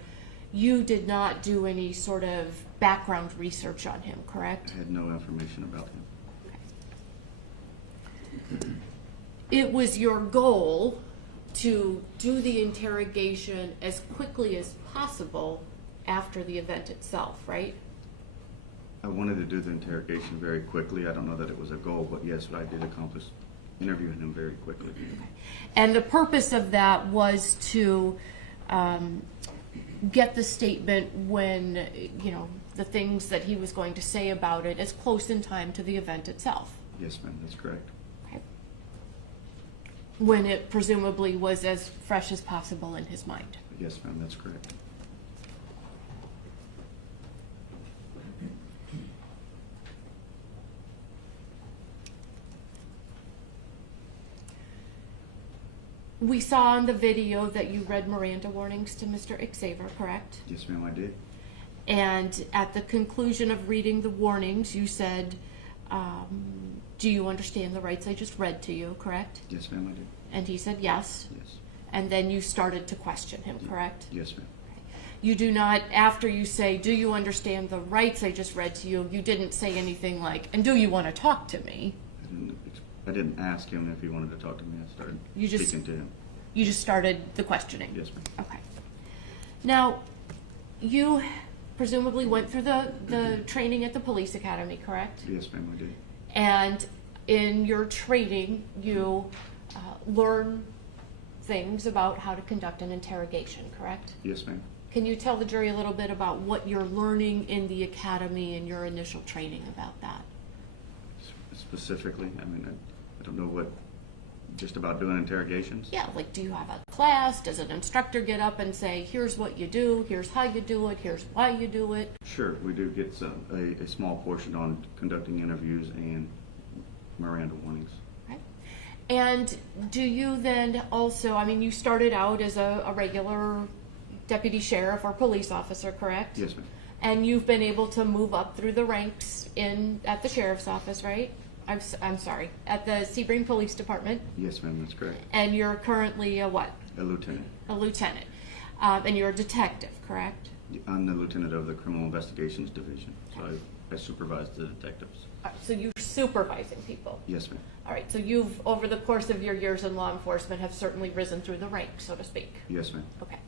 you did not do any sort of background research on him, correct? I had no information about him. It was your goal to do the interrogation as quickly as possible after the event itself, right? I wanted to do the interrogation very quickly. I don't know that it was a goal, but yes, I did accomplish interviewing him very quickly. And the purpose of that was to get the statement when, you know, the things that he was going to say about it as close in time to the event itself. Yes, ma'am, that's correct. Okay. When it presumably was as fresh as possible in his mind. Yes, ma'am, that's correct. We saw on the video that you read Miranda warnings to Mr. Xavier, correct? Yes, ma'am, I did. And at the conclusion of reading the warnings, you said, do you understand the rights I just read to you, correct? Yes, ma'am, I did. And he said yes. Yes. And then you started to question him, correct? Yes, ma'am. You do not, after you say, do you understand the rights I just read to you, you didn't say anything like, and do you want to talk to me? I didn't ask him if he wanted to talk to me. I started You just- speaking to him. You just started the questioning? Yes, ma'am. Okay. Now, you presumably went through the training at the police academy, correct? Yes, ma'am, I did. And in your training, you learn things about how to conduct an interrogation, correct? Yes, ma'am. Can you tell the jury a little bit about what you're learning in the academy and your initial training about that? Specifically, I mean, I don't know what, just about doing interrogations? Yeah, like do you have a class? Does an instructor get up and say, here's what you do, here's how you do it, here's why you do it? Sure, we do get a small portion on conducting interviews and Miranda warnings. Okay. And do you then also, I mean, you started out as a regular deputy sheriff or police officer, correct? Yes, ma'am. And you've been able to move up through the ranks at the sheriff's office, right? I'm sorry, at the Sebring Police Department. Yes, ma'am, that's correct. And you're currently a what? A lieutenant. A lieutenant. And you're a detective, correct? I'm the lieutenant of the Criminal Investigations Division, so I supervise the detectives. So you're supervising people. Yes, ma'am. All right, so you've, over the course of your years in law enforcement, have certainly risen through the ranks, so to speak. Yes, ma'am. Okay.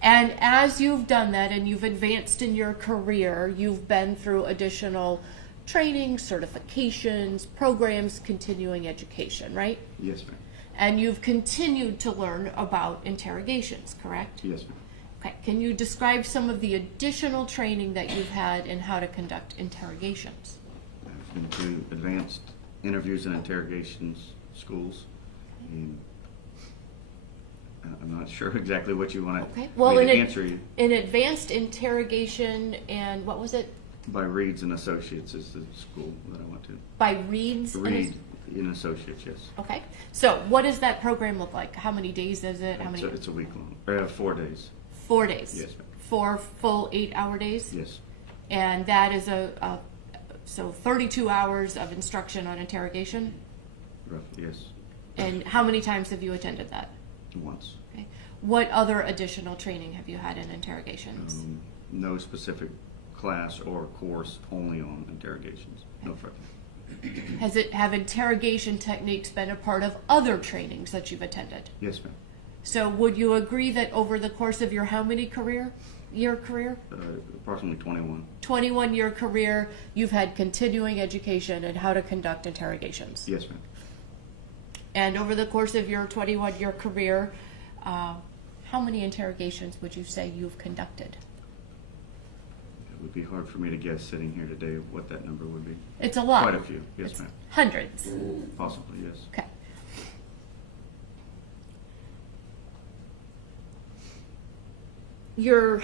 And as you've done that and you've advanced in your career, you've been through additional training, certifications, programs, continuing education, right? Yes, ma'am. And you've continued to learn about interrogations, correct? Yes, ma'am. Okay, can you describe some of the additional training that you've had in how to conduct interrogations? I've been to advanced interviews and interrogations schools. And I'm not sure exactly what you want Okay, me well, to answer you. in advanced interrogation and what was it? By Reeds and Associates is the school that I went to. By Reeds? and Reed and Associates, yes. Okay, so what does that program look like? How many days is it? How many? It's a week long, 4 days. 4 days? Yes, ma'am. 4 full 8-hour days? Yes, And that is so 32 hours of instruction on interrogation? roughly, yes. And how many times have you attended that? Once. Okay. What other additional training have you had in interrogations? No specific class or course, only on interrogations. No further. Have interrogation techniques been a part of other trainings that you've attended? Yes, ma'am. So would you agree that over the course of your how many year career? Approximately 21. 21-year career, you've had continuing education in how to conduct interrogations? Yes, ma'am. And over the course of your 21-year career, how many interrogations would you say you've conducted? It would be hard for me to guess sitting here today what that number would be. It's a lot. Quite a few, yes, It's ma'am. Hundreds. Possibly, yes. Okay. Your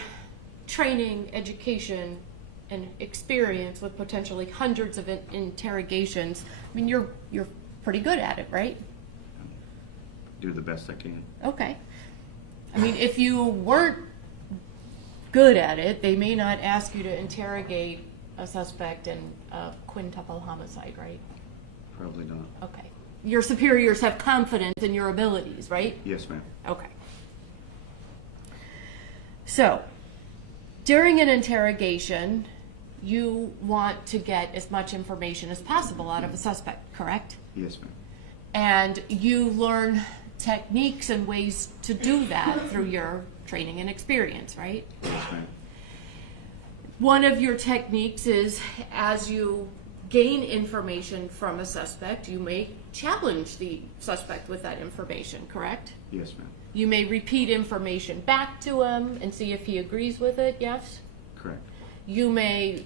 training, education, and experience with potentially hundreds of interrogations, I mean, you're pretty good at it, right? Do the best I can. Okay. I mean, if you weren't good at it, they may not ask you to interrogate a suspect in a quintuple homicide, right? Probably not. Okay. Your superiors have confidence in your abilities, right? Yes, ma'am. Okay. So, during an interrogation, you want to get as much information as possible out of a suspect, correct? Yes, ma'am. And you learn techniques and ways to do that through your training and experience, right? Yes, ma'am. One of your techniques is, as you gain information from a suspect, you may challenge the suspect with that information, correct? Yes, ma'am. You may repeat information back to him and see if he agrees with it, yes? Correct. You may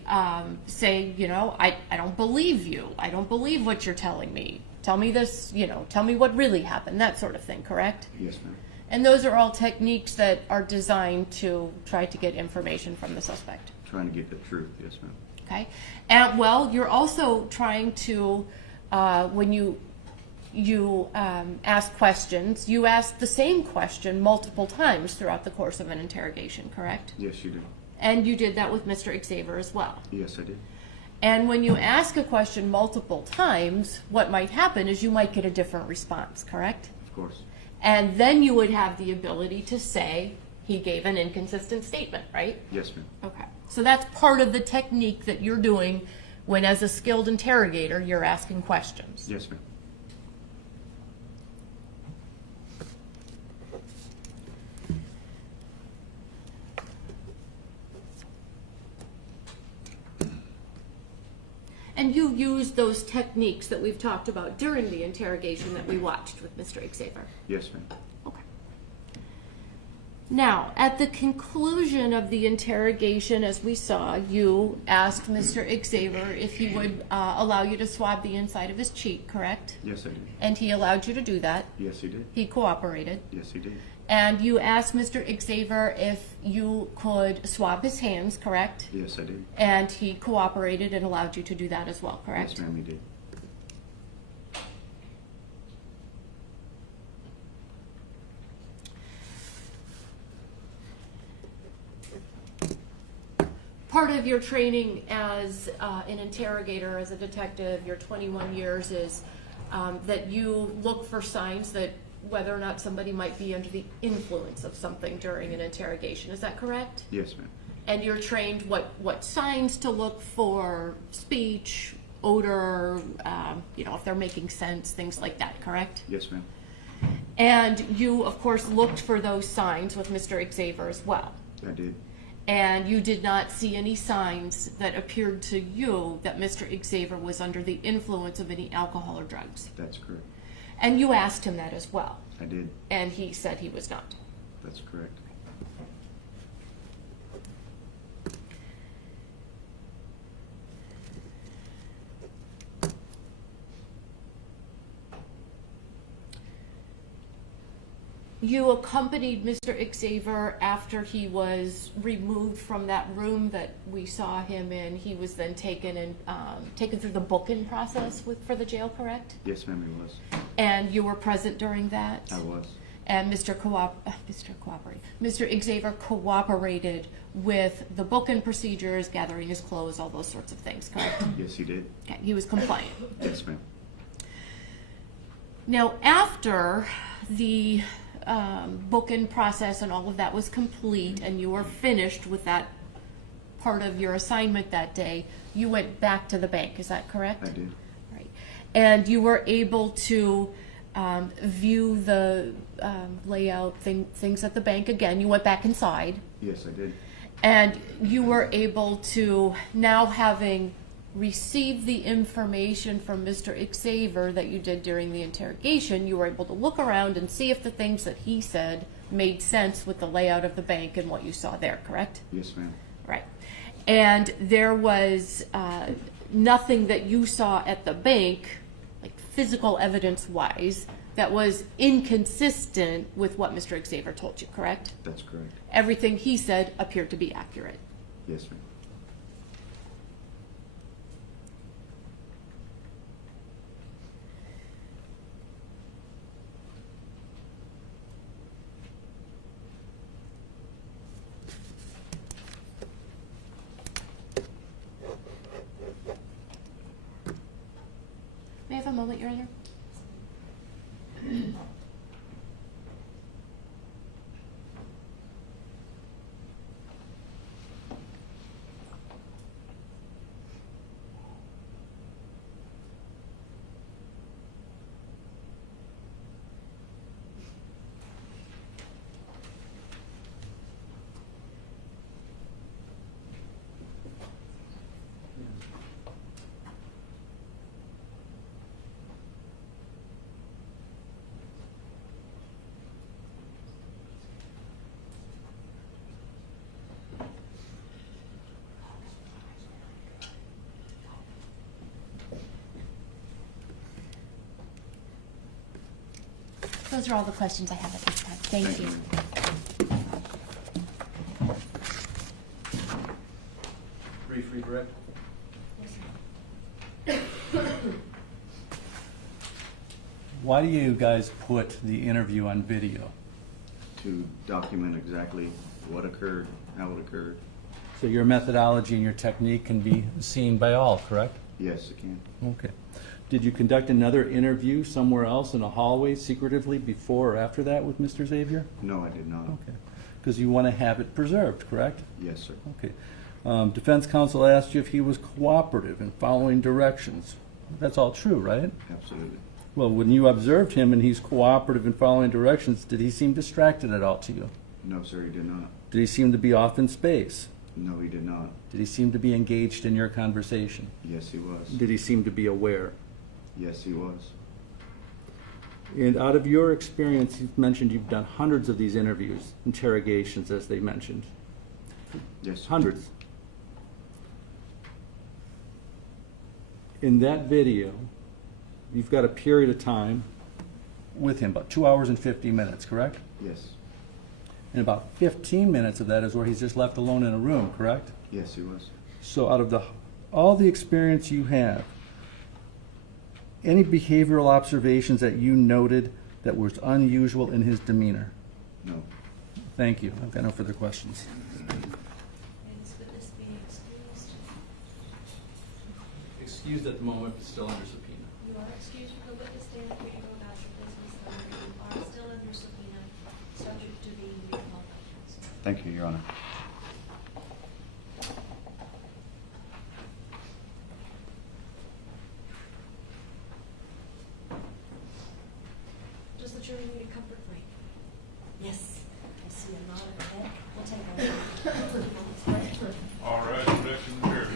say, I don't believe you. I don't believe what you're telling me. Tell me this, tell me what really happened, that sort of thing, correct? Yes, ma'am. And those are all techniques that are designed to try to get information from the suspect. Trying to get the truth, yes, ma'am. Okay? And well, you're also trying to, when you ask questions, you ask the same question multiple times throughout the course of an interrogation, correct? Yes, you do. And you did that with Mr. Xavier as well. Yes, I did. And when you ask a question multiple times, what might happen is you might get a different response, correct? Of course. And then you would have the ability to say he gave an inconsistent statement, right? Yes, ma'am. Okay. So that's part of the technique that you're doing when, as a skilled interrogator, you're asking questions. Yes, ma'am. And you use those techniques that we've talked about during the interrogation that we watched with Mr. Xavier. Yes, ma'am. Okay. Now, at the conclusion of the interrogation, as we saw, you asked Mr. Xavier if he would allow you to swab the inside of his cheek, correct? Yes, I did. And he allowed you to do that. Yes, he did. He cooperated. Yes, he did. And you asked Mr. Xavier if you could swab his hands, correct? Yes, I did. And he cooperated and allowed you to do that as well, correct? Yes, ma'am, he did. Part of your training as an interrogator, as a detective, your 21 years, is that you look for signs that whether or not somebody might be under the influence of something during an interrogation. Is that correct? Yes, ma'am. And you're trained what signs to look for, speech, odor, if they're making sense, things like that, correct? Yes, ma'am. And you, of course, looked for those signs with Mr. Xavier as well. I did. And you did not see any signs that appeared to you that Mr. Xavier was under the influence of any alcohol or drugs. That's correct. And you asked him that as well. I did. And he said he was not. That's correct. You accompanied Mr. Xavier after he was removed from that room that we saw him in. He was then taken through the booking process for the jail, correct? Yes, ma'am, he was. And you were present during that? I was. And Mr. Xavier cooperated with the booking procedures, gathering his clothes, all those sorts of things, correct? Yes, he did. Okay, he was compliant. Yes, ma'am. Now, after the booking process and all of that was complete and you were finished with that part of your assignment that day, you went back to the bank, is that correct? I did. Right. And you were able to view the layout, things at the bank again. You went back inside. Yes, I did. And you were able to, now having received the information from Mr. Xavier that you did during the interrogation, you were able to look around and see if the things that he said made sense with the layout of the bank and what you saw there, correct? Yes, ma'am. Right. And there was nothing that you saw at the bank, like physical evidence-wise, that was inconsistent with what Mr. Xavier told you, correct? That's correct. Everything he said appeared to be accurate. Yes, ma'am. May I have a moment, Your Honor? Those are all the questions I have at this time. Thank you. Brief redirect. Why do you guys put the interview on video? To document exactly what occurred, how it occurred. So your methodology and your technique can be seen by all, correct? Yes, it can. Okay. Did you conduct another interview somewhere else in a hallway secretively before or after that with Mr. Xavier? No, I did not. Okay. Because you want to have it preserved, correct? Yes, sir. Okay. Defense counsel asked you if he was cooperative in following directions. That's all true, right? Absolutely. Well, when you observed him and he's cooperative in following directions, did he seem distracted at all to you? No, sir, he did not. Did he seem to be off in space? No, he did not. Did he seem to be engaged in your conversation? Yes, he was. Did he seem to be aware? Yes, he was. And out of your experience, you've mentioned you've done hundreds of these interviews, interrogations, as they mentioned. Yes, sir. Hundreds. In that video, you've got a period of time with him, about 2 hours and 50 minutes, correct? Yes. And about 15 minutes of that is where he's just left alone in a room, correct? Yes, he was. So out of all the experience you have, any behavioral observations that you noted that was unusual in his demeanor? No. Thank you. I've got no further questions. Is witness being excused? Excused at the moment, but still under subpoena. You are excused from the witness stand for your own about your business, however, you are still under subpoena, subject to being recalled by counsel. Thank you, Your Honor. Does the jury need a comfort break? Yes. I see a nod of the head. We'll take our. All right, objection adjourned.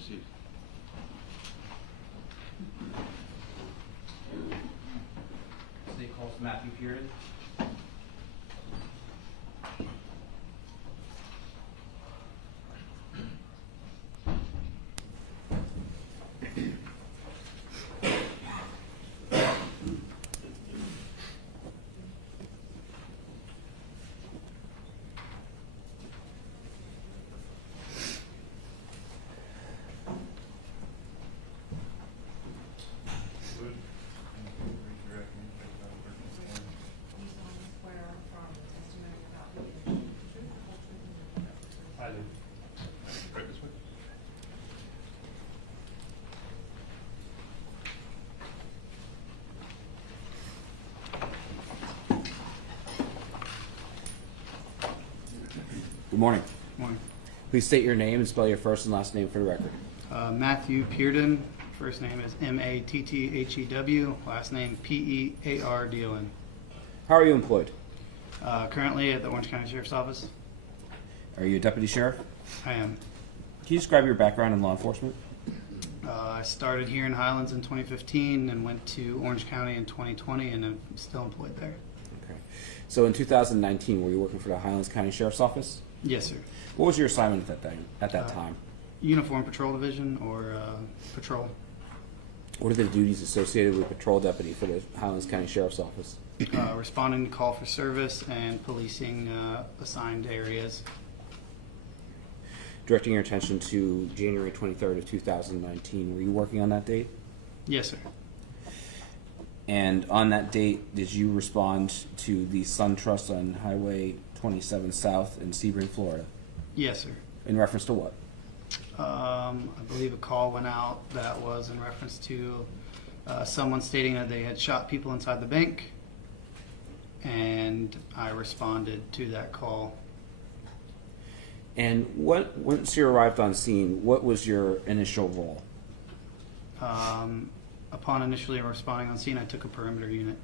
proceed. State calls Matthew Pearson. Good morning. Morning. Please state your name and spell your first and last name for the record. Matthew Pearden. First name is Matthew. Last name Peardon. How are you employed? Currently at the Orange County Sheriff's Office. Are you a deputy sheriff? I am. Can you describe your background in law enforcement? I started here in Highlands in 2015 and went to Orange County in 2020, and I'm still employed there. Okay. So in 2019, were you working for the Highlands County Sheriff's Office? Yes, sir. What was your assignment at that time? Uniform Patrol Division or Patrol. What are the duties associated with patrol deputy for the Highlands County Sheriff's Office? Responding to call for service and policing assigned areas. Directing your attention to January 23rd of 2019, were you working on that date? Yes, sir. And on that date, did you respond to the Sun Trust on Highway 27 South in Sebring, Florida? Yes, sir. In reference to what? I believe a call went out that was in reference to someone stating that they had shot people inside the bank, and I responded to that call. And once you arrived on scene, what was your initial role? Upon initially responding on scene, I took a perimeter unit.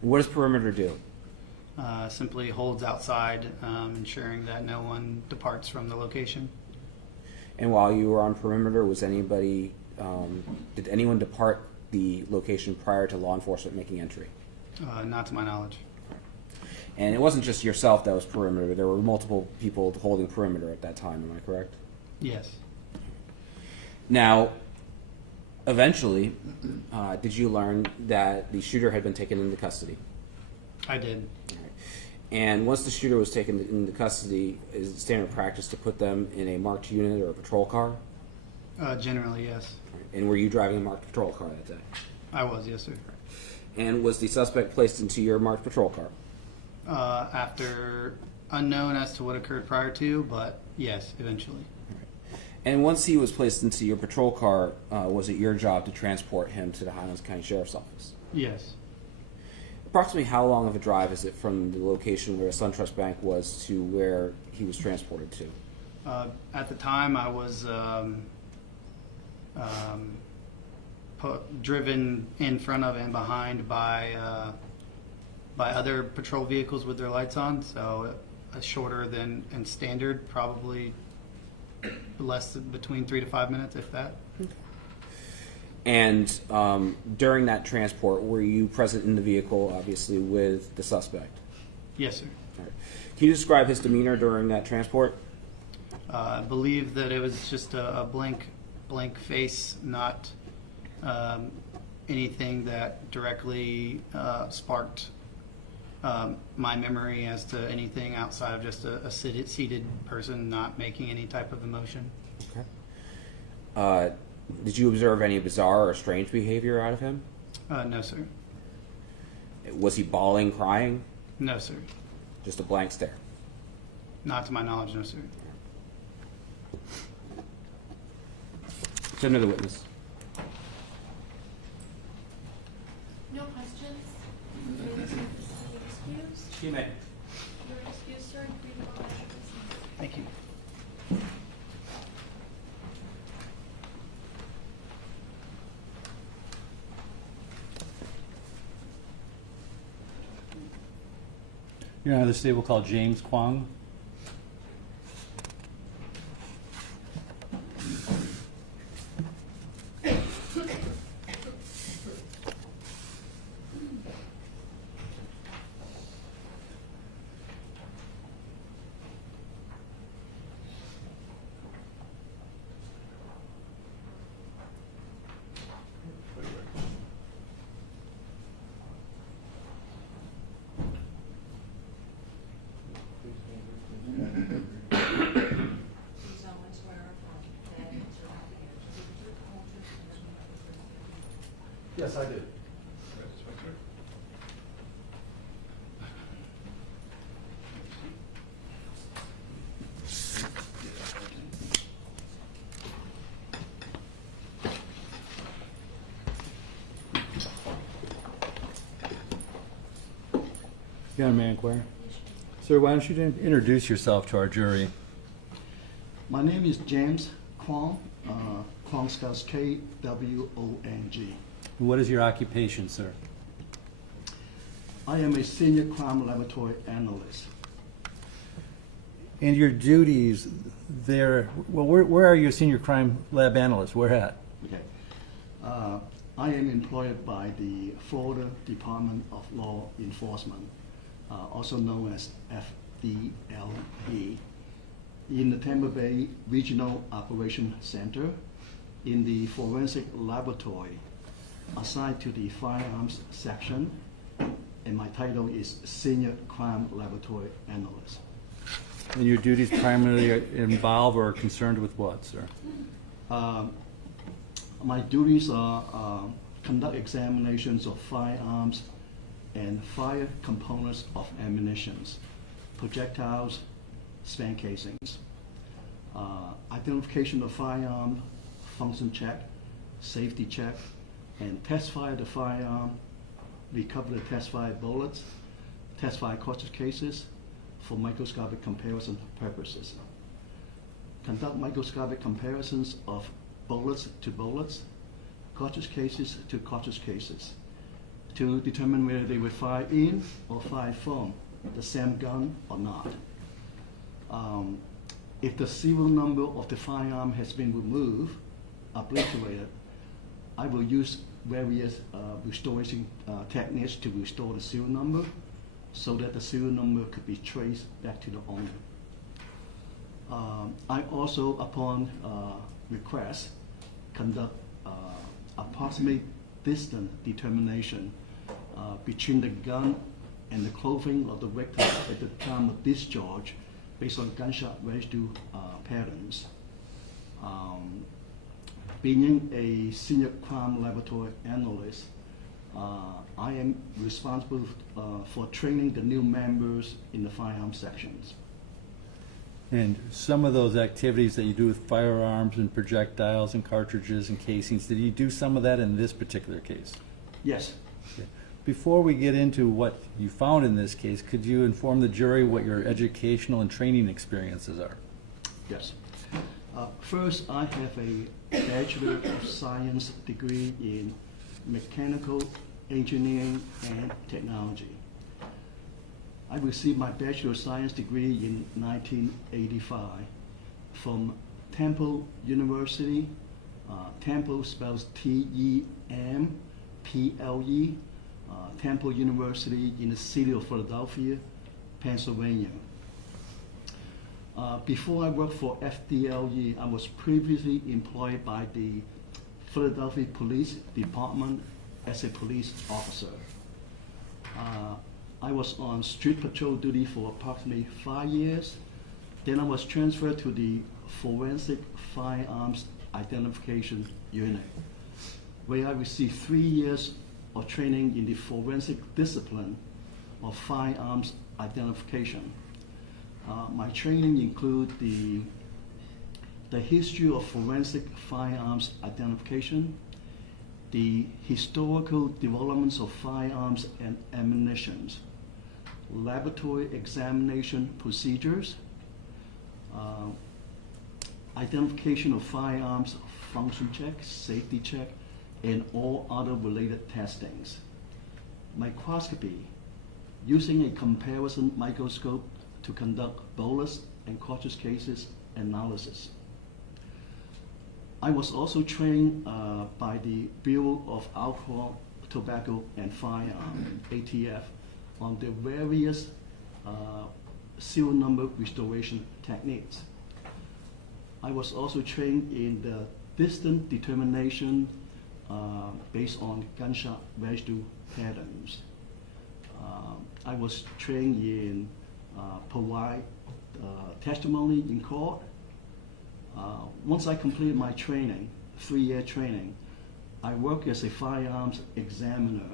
What does perimeter do? Simply holds outside, ensuring that no one departs from the location. And while you were on perimeter, was anybody, did anyone depart the location prior to law enforcement making entry? Not to my knowledge. And it wasn't just yourself that was perimeter. There were multiple people holding perimeter at that time. Am I correct? Yes. Now, eventually, did you learn that the shooter had been taken into custody? I did. And once the shooter was taken into custody, is it standard practice to put them in a marked unit or a patrol car? Generally, yes. And were you driving a marked patrol car that day? I was, yes, sir. And was the suspect placed into your marked patrol car? After unknown as to what occurred prior to, but yes, eventually. And once he was placed into your patrol car, was it your job to transport him to the Highlands County Sheriff's Office? Yes. Approximately how long of a drive is it from the location where the SunTrust Bank was to where he was transported to? At the time, I was driven in front of and behind by other patrol vehicles with their lights on, so shorter than and standard, probably less than between 3 to 5 minutes, if that. And during that transport, were you present in the vehicle, obviously, with the suspect? Yes, sir. All right. Can you describe his demeanor during that transport? I believe that it was just a blank face, not anything that directly sparked my memory as to anything outside of just a seated person not making any type of emotion. Okay. Did you observe any bizarre or strange behavior out of him? No, sir. Was he bawling, crying? No, sir. Just a blank stare? Not to my knowledge, no, sir. To another witness. No questions? Excused? She may. You're excused, sir. Free to go back to business. Thank you. Your Honor, the state will call James Kwong. Yes, I do. Young man, Inquirer. Sir, why don't you introduce yourself to our jury? My name is James Kwong. Kwong spells Kwong. What is your occupation, sir? I am a senior crime laboratory analyst. And your duties there, well, where are you a senior crime lab analyst? Where at? Okay. I am employed by the Florida Department of Law Enforcement, also known as FDLE, in the Tampa Bay Regional Operation Center in the forensic laboratory assigned to the firearms section, and my title is Senior Crime Laboratory Analyst. And your duties primarily involve or are concerned with what, sir? My duties are conduct examinations of firearms and fire components of ammunitions, projectiles, span casings, identification of firearm, function check, safety check, and test fire the firearm, recover the test fire bullets, test fire cartridge cases for microscopic comparison purposes. Conduct microscopic comparisons of bullets to bullets, cartridge cases to cartridge cases, to determine whether they were fired in or fired from the same gun or not. If the serial number of the firearm has been removed, obliterated, I will use various restoration techniques to restore the serial number so that the serial number could be traced back to the owner. I also, upon request, conduct approximate distance determination between the gun and the clothing of the victim at the time of discharge based on gunshot residue patterns. Being a senior crime laboratory analyst, I am responsible for training the new members in the firearm sections. And some of those activities that you do with firearms and projectiles and cartridges and casings, did you do some of that in this particular case? Yes. Okay. Before we get into what you found in this case, could you inform the jury what your educational and training experiences are? Yes. First, I have a Bachelor of Science degree in Mechanical Engineering and Technology. I received my Bachelor of Science degree in 1985 from Temple University. Temple spells Temple, Temple University in the city of Philadelphia, Pennsylvania. Before I worked for FDLE, I was previously employed by the Philadelphia Police Department as a police officer. I was on street patrol duty for approximately 5 years. Then I was transferred to the Forensic Firearms Identification Unit, where I received 3 years of training in the forensic discipline of firearms identification. My training includes the history of forensic firearms identification, the historical developments of firearms and ammunition, laboratory examination procedures, identification of firearms, function check, safety check, and all other related testings. Microscopy, using a comparison microscope to conduct bullets and cartridge cases analysis. I was also trained by the Bureau of Alcohol, Tobacco, and Firearm, ATF, on the various serial number restoration techniques. I was also trained in the distance determination based on gunshot residue patterns. I was trained in provide testimony in court. Once I completed my training, 3-year training, I worked as a firearms examiner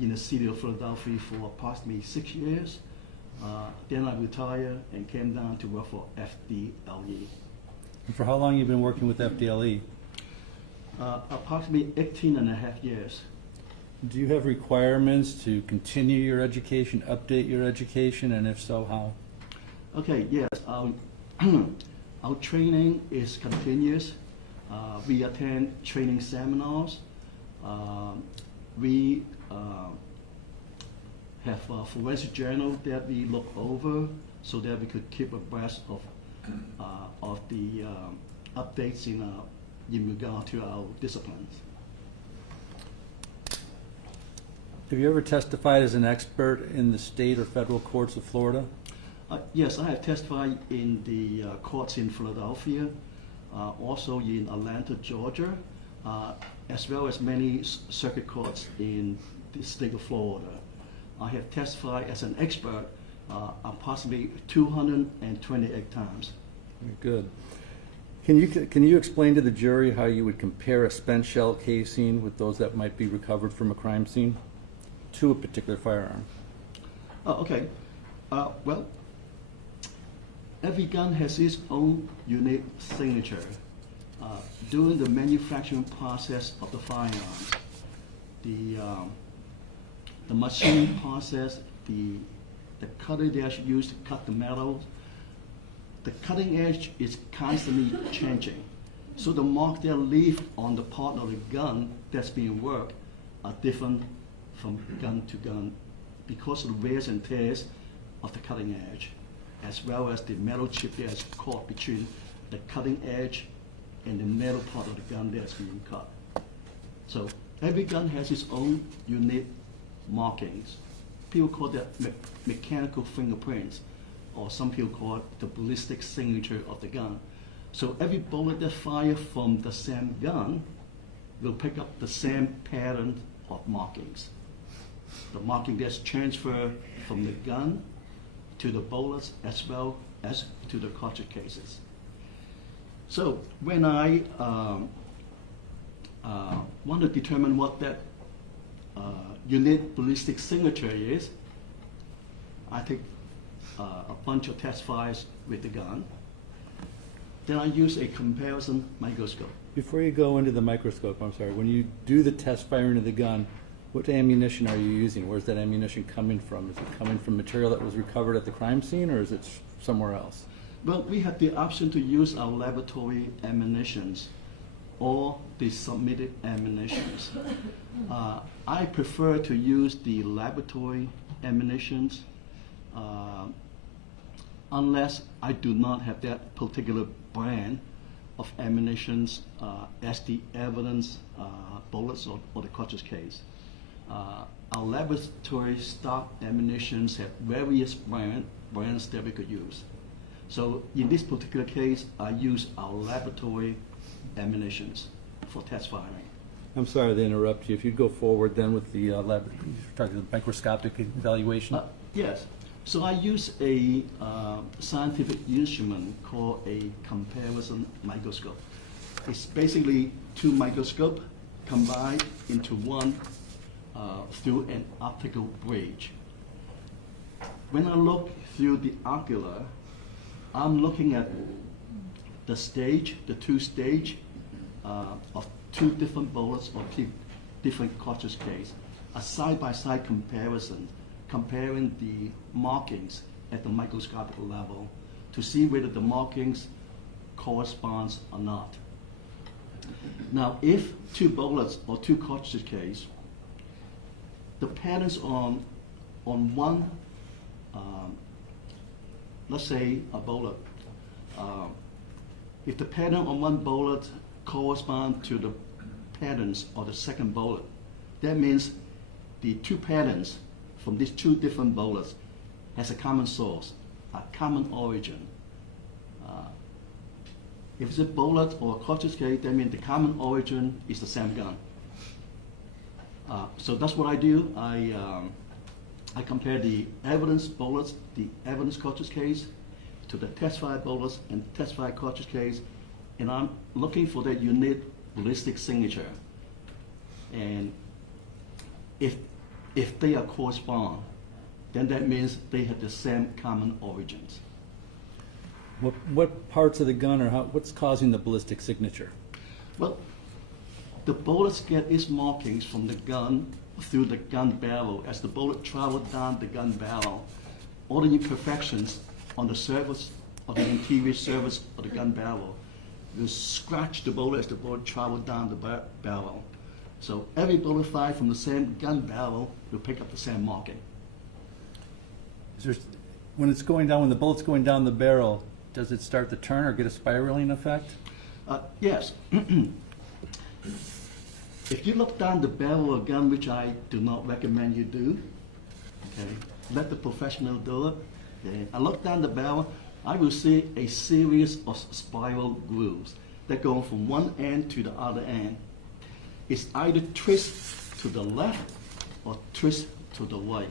in the city of Philadelphia for approximately 6 years. Then I retired and came down to work for FDLE. And for how long you been working with FDLE? Approximately 18 and a half years. Do you have requirements to continue your education, update your education, and if so, how? Okay, yes. Our training is continuous. We attend training seminars. We have a forensic journal that we look over so that we could keep abreast of the updates in regard to our disciplines. Have you ever testified as an expert in the state or federal courts of Florida? Yes, I have testified in the courts in Philadelphia, also in Atlanta, Georgia, as well as many circuit courts in the state of Florida. I have testified as an expert approximately 228 times. Good. Can you explain to the jury how you would compare a spent shell casing with those that might be recovered from a crime scene to a particular firearm? Okay. Well, every gun has its own unique signature. During the manufacturing process of the firearms, the machining process, the cutting edge used to cut the metal, the cutting edge is constantly changing. So the mark that leave on the part of the gun that's being worked are different from gun to gun because of the wears and tears of the cutting edge, as well as the metal chip that is caught between the cutting edge and the metal part of the gun that's being cut. So every gun has its own unique markings. People call that mechanical fingerprints, or some people call it the ballistic signature of the gun. So every bullet that fires from the same gun will pick up the same pattern of markings. The marking that's transferred from the gun to the bullets as well as to the cartridge cases. So when I want to determine what that unique ballistic signature is, I take a bunch of test fires with the gun. Then I use a comparison microscope. Before you go into the microscope, I'm sorry, when you do the test firing of the gun, what ammunition are you using? Where's that ammunition coming from? Is it coming from material that was recovered at the crime scene, or is it somewhere else? Well, we have the option to use our laboratory ammunitions or the submitted ammunitions. I prefer to use the laboratory ammunitions unless I do not have that particular brand of ammunitions as the evidence bullets or the cartridge case. Our laboratory stock ammunitions have various brands that we could use. So in this particular case, I use our laboratory ammunitions for test firing. I'm sorry to interrupt you. If you'd go forward then with the microscopic evaluation. Yes. So I use a scientific instrument called a comparison microscope. It's basically two microscopes combined into one through an optical bridge. When I look through the ocular, I'm looking at the stage, the two stage of two different bullets or two different cartridge case, a side-by-side comparison, comparing the markings at the microscopic level to see whether the markings corresponds or not. Now, if two bullets or two cartridge case, the patterns on one, let's say a bullet, if the pattern on one bullet corresponds to the patterns of the second bullet, that means the two patterns from these two different bullets has a common source, a common origin. If it's a bullet or a cartridge case, that means the common origin is the same gun. So that's what I do. I compare the evidence bullets, the evidence cartridge case, to the test fire bullets and test fire cartridge case, and I'm looking for that unique ballistic signature. And if they are correspond, then that means they have the same common origins. What parts of the gun or what's causing the ballistic signature? Well, the bullets get its markings from the gun through the gun barrel. As the bullet travels down the gun barrel, all the imperfections on the surface of the interior surface of the gun barrel will scratch the bullet as the bullet travels down the barrel. So every bullet fired from the same gun barrel will pick up the same marking. When it's going down, when the bullet's going down the barrel, does it start to turn or get a spiraling effect? Yes. If you look down the barrel of a gun, which I do not recommend you do, okay, let the professional do it. Okay. I look down the barrel, I will see a series of spiral grooves that go from one end to the other end. It's either twist to the left or twist to the right.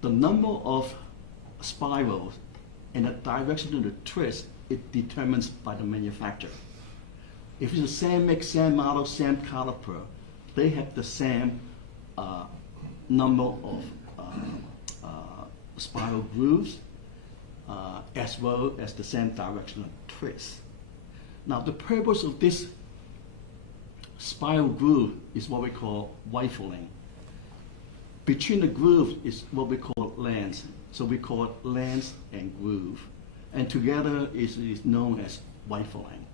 The number of spirals and the direction of the twist is determined by the manufacturer. If it's the same make, same model, same caliper, they have the same number of spiral grooves as well as the same direction of twist. Now the purpose of this spiral groove is what we call rifling. Between the grooves is what we call lens. So we call it lens and groove. And together is known as rifling.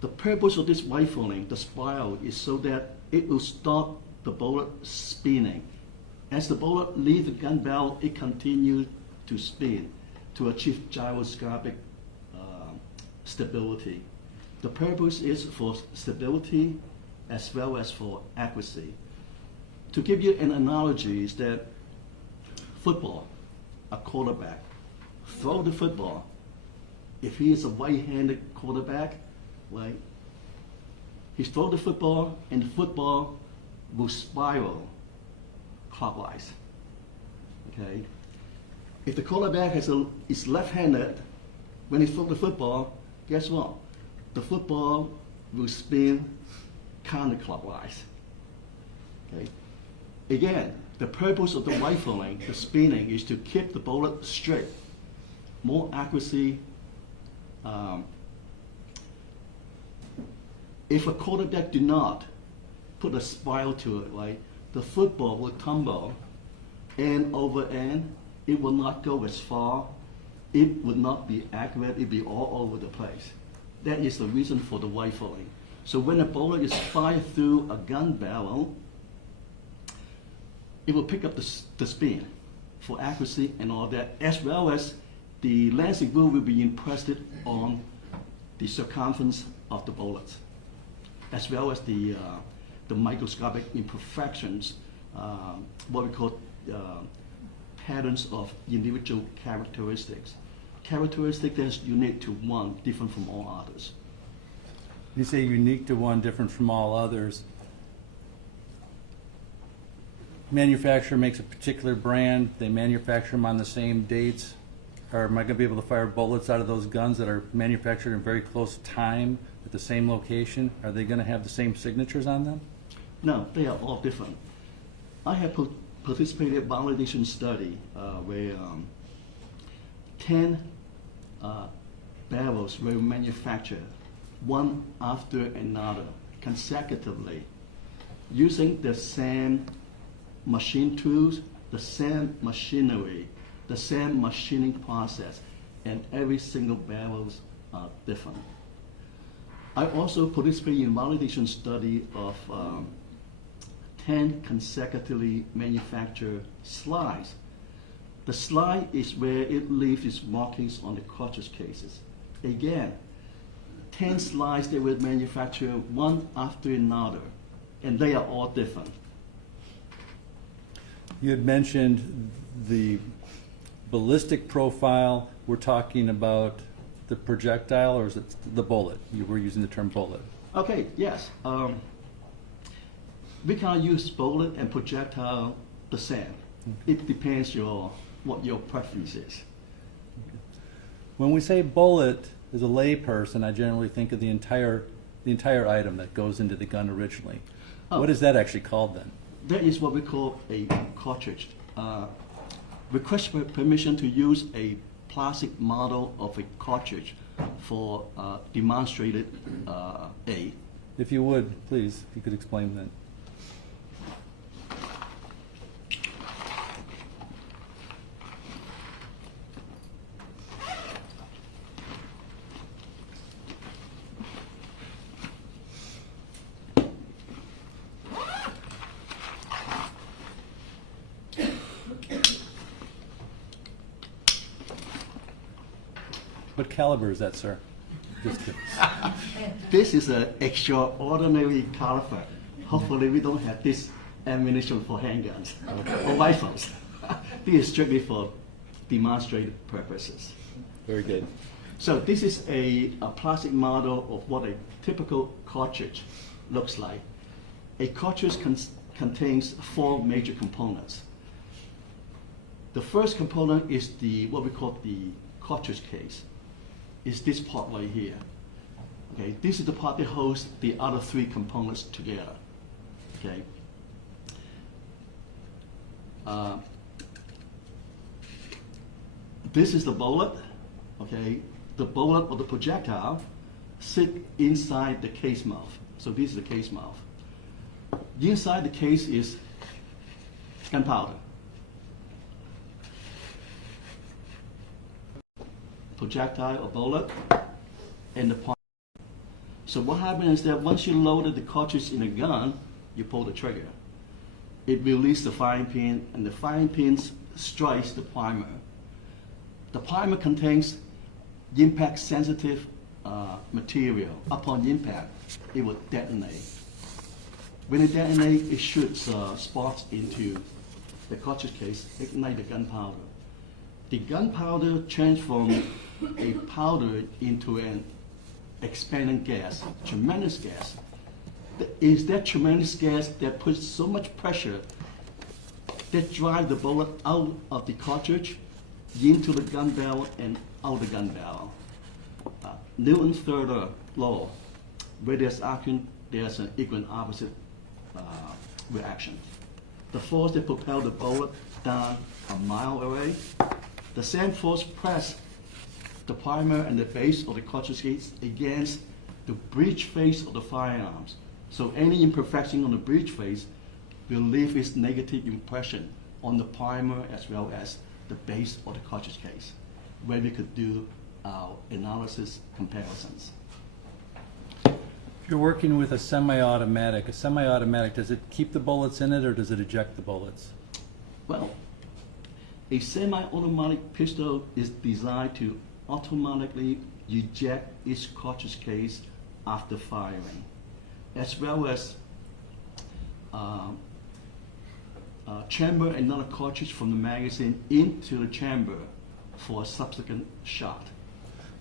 The purpose of this rifling, the spiral, is so that it will stop the bullet spinning. As the bullet leaves the gun barrel, it continues to spin to achieve gyroscopic stability. The purpose is for stability as well as for accuracy. To give you an analogy is that football, a quarterback, throw the football. If he is a right-handed quarterback, right, he throws the football and the football will spiral clockwise. Okay? If the quarterback is left-handed, when he throws the football, guess what? The football will spin counterclockwise. Okay? Again, the purpose of the rifling, the spinning, is to keep the bullet straight, more accuracy. If a quarterback do not put a spiral to it, right, the football will tumble end over end. It will not go as far. It would not be accurate. It would be all over the place. That is the reason for the rifling. So when a bullet is fired through a gun barrel, it will pick up the spin for accuracy and all that, as well as the lens and groove will be impressed on the circumference of the bullets, as well as the microscopic imperfections, what we call patterns of individual characteristics. Characteristic that is unique to one, different from all others. You say unique to one, different from all others. Manufacturer makes a particular brand, they manufacture them on the same dates. Or am I going to be able to fire bullets out of those guns that are manufactured in very close time at the same location? Are they going to have the same signatures on them? No, they are all different. I have participated in a validation study where 10 barrels were manufactured one after another consecutively using the same machine tools, the same machinery, the same machining process, and every single barrels are different. I also participated in a validation study of 10 consecutively manufactured slides. The slide is where it leaves its markings on the cartridge cases. Again, 10 slides that were manufactured one after another, and they are all different. You had mentioned the ballistic profile. We're talking about the projectile, or is it the bullet? You were using the term bullet. Okay, yes. We can use bullet and projectile the same. It depends what your preference is. When we say bullet, as a layperson, I generally think of the entire the entire item that goes into the gun originally. Oh. What is that actually called then? That is what we call a cartridge. Request for permission to use a plastic model of a cartridge for demonstrated A. If you would, please, if you could explain that. What caliber is that, sir? Just kidding. This is an extraordinary caliber. Hopefully we don't have this ammunition for handguns or rifles. This is strictly for demonstrative purposes. Very good. So this is a plastic model of what a typical cartridge looks like. A cartridge contains 4 major components. The first component is what we call the cartridge case. Is this part right here. Okay, this is the part that holds the other 3 components together. Okay. This is the bullet. Okay, the bullet or the projectile sit inside the case mouth. So this is the case mouth. Inside the case is gunpowder. Projectile or bullet, and the point. So what happens is that once you loaded the cartridge in a gun, you pull the trigger. It releases the firing pin, and the firing pin strikes the primer. The primer contains impact-sensitive material. Upon impact, it will detonate. When it detonates, it shoots sparks into the cartridge case, ignite the gunpowder. The gunpowder transforms a powder into an expanding gas, tremendous gas. Is that tremendous gas that puts so much pressure that drives the bullet out of the cartridge into the gun barrel and out the gun barrel. Newton's third law, where there's action, there's an equal and opposite reaction. The force that propels the bullet down a mile away, the same force press the primer and the base of the cartridge case against the breech face of the firearms. So any imperfection on the breech face will leave its negative impression on the primer as well as the base of the cartridge case, where we could do our analysis comparisons. If you're working with a semi-automatic, does it keep the bullets in it or does it eject the bullets? Well, a semi-automatic pistol is designed to automatically eject its cartridge case after firing, as well as chamber another cartridge from the magazine into the chamber for a subsequent shot.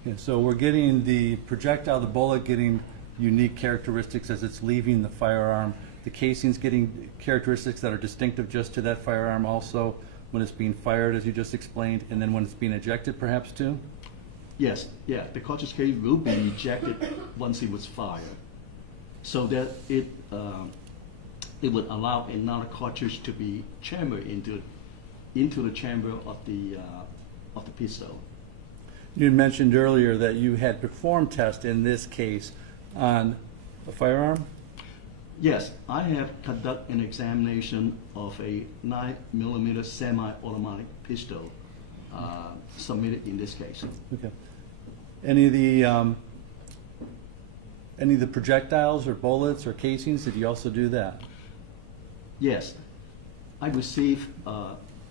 Yeah, so we're getting the projectile, the bullet getting unique characteristics as it's leaving the firearm. The casing's getting characteristics that are distinctive just to that firearm also when it's being fired, as you just explained, and then when it's being ejected perhaps too? Yes, yeah, the cartridge case will be ejected once it was fired, so that it would allow another cartridge to be chambered into the chamber of the pistol. You had mentioned earlier that you had performed tests in this case on a firearm? Yes, I have conducted an examination of a 9mm semi-automatic pistol submitted in this case. Okay. Any of the projectiles or bullets or casings, did you also do that? Yes, I received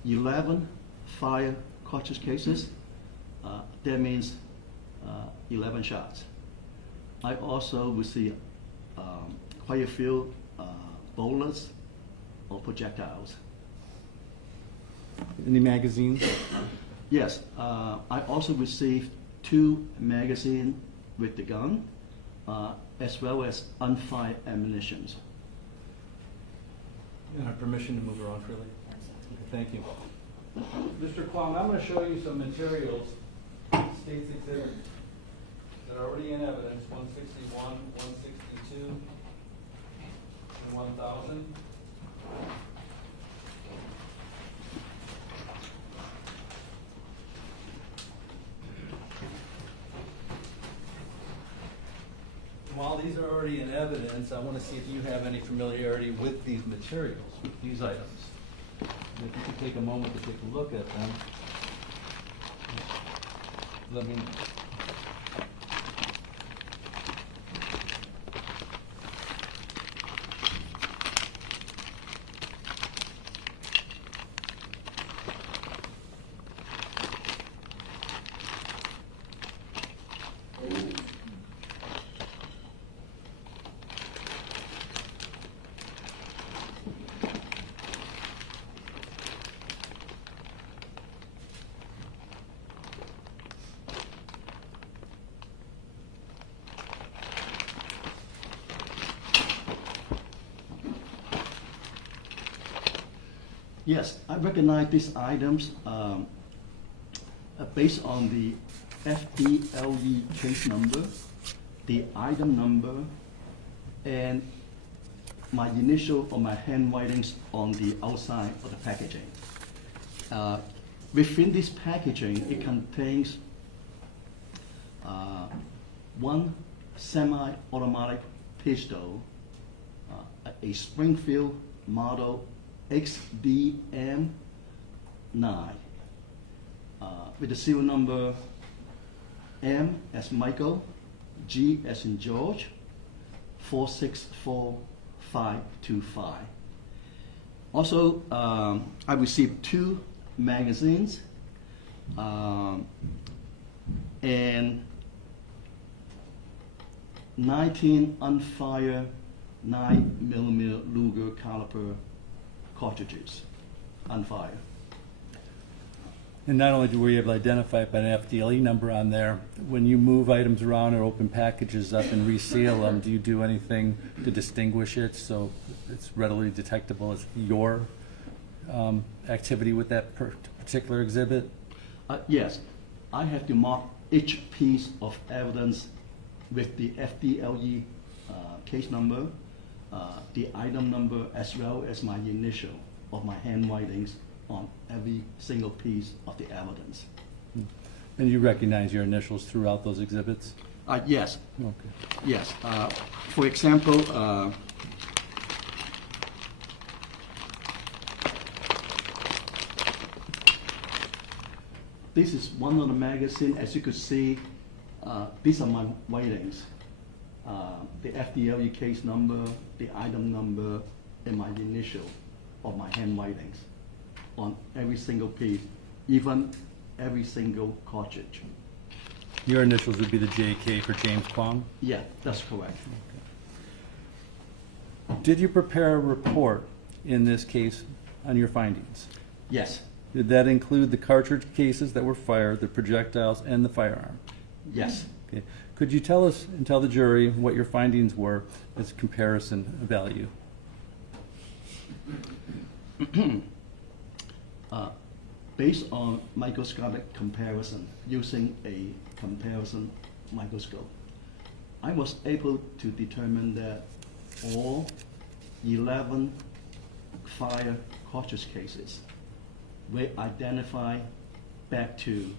11 fire cartridge cases. That means 11 shots. I also received quite a few bullets or projectiles. Any magazines? Yes, I also received 2 magazines with the gun, as well as unfired ammunition. You have permission to move around freely? Thank you. Mr. Kwong, I'm going to show you some materials. State's Exhibit that are already in evidence, 161, 162, and 1,000. While these are already in evidence, I want to see if you have any familiarity with these materials, with these items. And if you could take a moment to take a look at them, let me know. Yes, I recognize these items based on the FDLE case number, the item number, and my initial or my handwritings on the outside of the packaging. Within this packaging, it contains one semi-automatic pistol, a Springfield model XDM-9 with the serial number M as Michael, G as in George, 464525. Also, I received 2 magazines and 19 unfired 9mm Luger caliber cartridges, unfired. And not only do we able to identify it by an FDLE number on there, when you move items around or open packages up and reseal them, do you do anything to distinguish it so it's readily detectable as your activity with that particular exhibit? Yes, I have to mark each piece of evidence with the FDLE case number, the item number, as well as my initial of my handwritings on every single piece of the evidence. And you recognize your initials throughout those exhibits? Yes. Okay. Yes. For example, this is one of the magazine. As you could see, these are my writings. The FDLE case number, the item number, and my initial of my handwritings on every single piece, even every single cartridge. Your initials would be the JK for James Kwong? Yeah, that's correct. Okay. Did you prepare a report in this case on your findings? Yes. Did that include the cartridge cases that were fired, the projectiles, and the firearm? Yes. Okay. Could you tell us and tell the jury what your findings were as comparison value? Based on microscopic comparison, using a comparison microscope, I was able to determine that all 11 fire cartridge cases were identified back to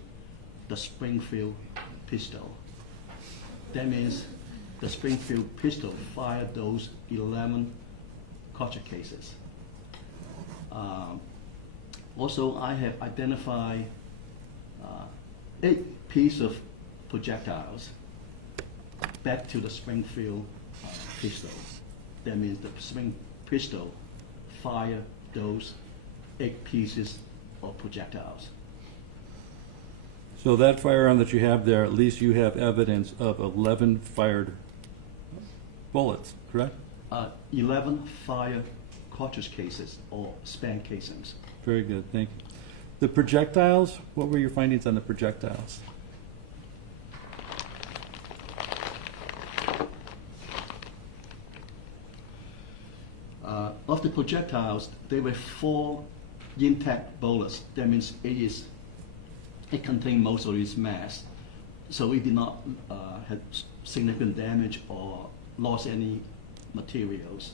the Springfield pistol. That means the Springfield pistol fired those 11 cartridge cases. Also, I have identified 8 pieces of projectiles back to the Springfield pistol. That means the Spring pistol fired those 8 pieces of projectiles. So that firearm that you have there, at least you have evidence of 11 fired bullets, correct? 11 fire cartridge cases or span casings. Very good, thank you. The projectiles, what were your findings on the projectiles? Of the projectiles, there were 4 intact bullets. That means it contained most of its mass. so it did not have significant damage or lost any materials.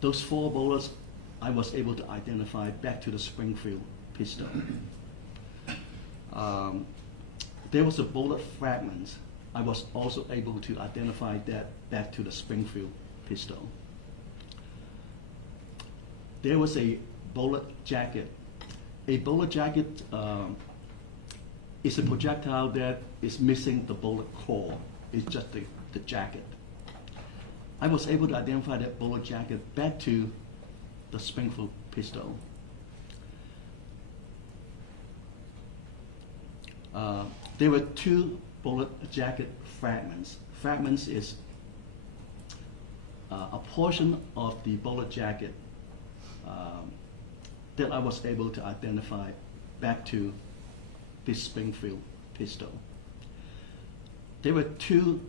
Those 4 bullets, I was able to identify back to the Springfield pistol. There was a bullet fragment. I was also able to identify that back to the Springfield pistol. There was a bullet jacket. A bullet jacket is a projectile that is missing the bullet core. It's just the jacket. I was able to identify that bullet jacket back to the Springfield pistol. There were 2 bullet jacket fragments. Fragments is a portion of the bullet jacket that I was able to identify back to this Springfield pistol. There were 2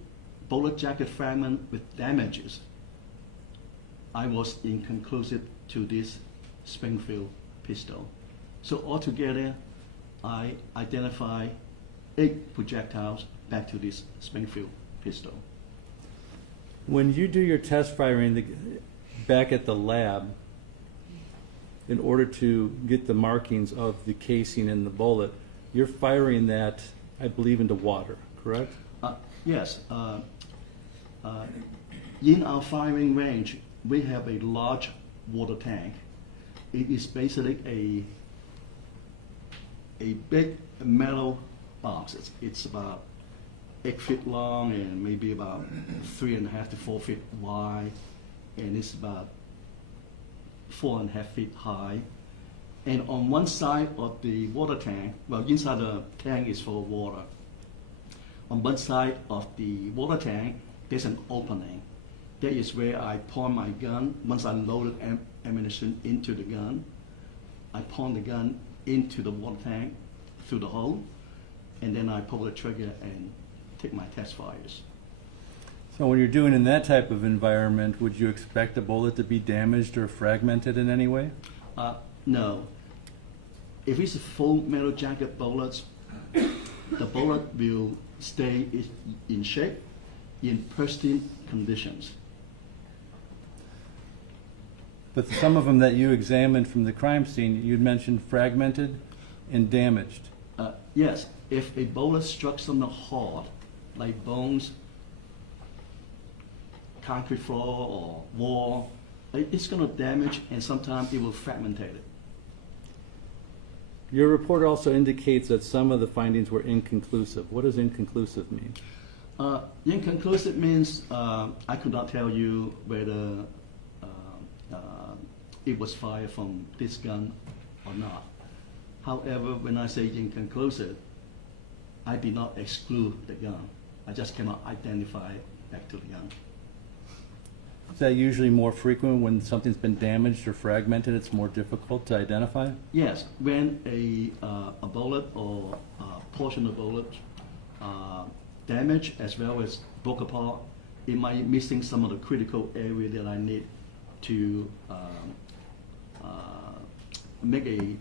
bullet jacket fragments with damages. I was inconclusive to this Springfield pistol. So altogether, I identify 8 projectiles back to this Springfield pistol. When you do your test firing back at the lab, in order to get the markings of the casing and the bullet, you're firing that, I believe, into water, correct? Yes. In our firing range, we have a large water tank. It is basically a big metal box. It's about 8 feet long and maybe about 3.5 to 4 feet wide, and it's about 4.5 feet high. And on one side of the water tank, well, inside the tank is full of water. On one side of the water tank, there's an opening. That is where I point my gun. Once I loaded ammunition into the gun, I point the gun into the water tank through the hole, and then I pull the trigger and take my test fires. So when you're doing in that type of environment, would you expect a bullet to be damaged or fragmented in any way? No. If it's a full metal jacket bullets, the bullet will stay in shape, in pristine conditions. But some of them that you examined from the crime scene, you'd mentioned fragmented and damaged. Yes, if a bullet struck something hard, like bones, concrete floor or wall, it's going to damage, and sometimes it will fragmentate it. Your report also indicates that some of the findings were inconclusive. What does inconclusive mean? Inconclusive means I could not tell you whether it was fired from this gun or not. However, when I say inconclusive, I did not exclude the gun. I just cannot identify it back to the gun. Is that usually more frequent when something's been damaged or fragmented? It's more difficult to identify? Yes, when a bullet or a portion of bullet damaged as well as broke apart, it might be missing some of the critical area that I need to make a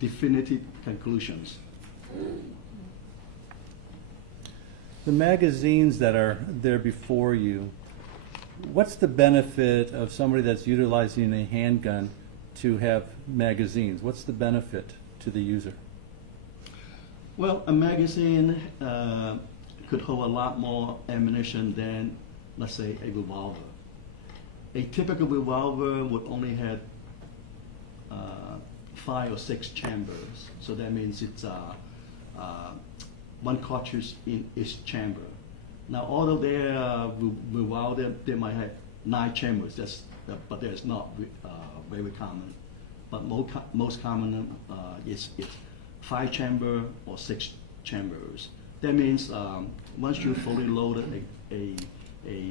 definitive conclusions. The magazines that are there before you, what's the benefit of somebody that's utilizing a handgun to have magazines? What's the benefit to the user? Well, a magazine could hold a lot more ammunition than, let's say, a revolver. A typical revolver would only have 5 or 6 chambers, so that means it's one cartridge in each chamber. Now, although they're revolver, they might have 9 chambers, but that's not very common. But most common is 5 chamber or 6 chambers. That means once you fully loaded a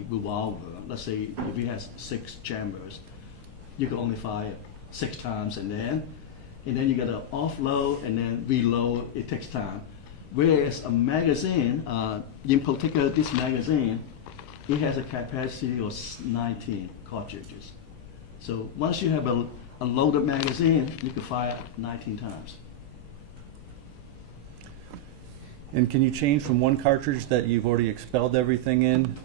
revolver, let's say if it has 6 chambers, you can only fire 6 times, and then you got to offload and then reload. It takes time. Whereas a magazine, in particular this magazine, it has a capacity of 19 cartridges. So once you have a loaded magazine, you can fire 19 times. And can you change from one cartridge that you've already expelled everything in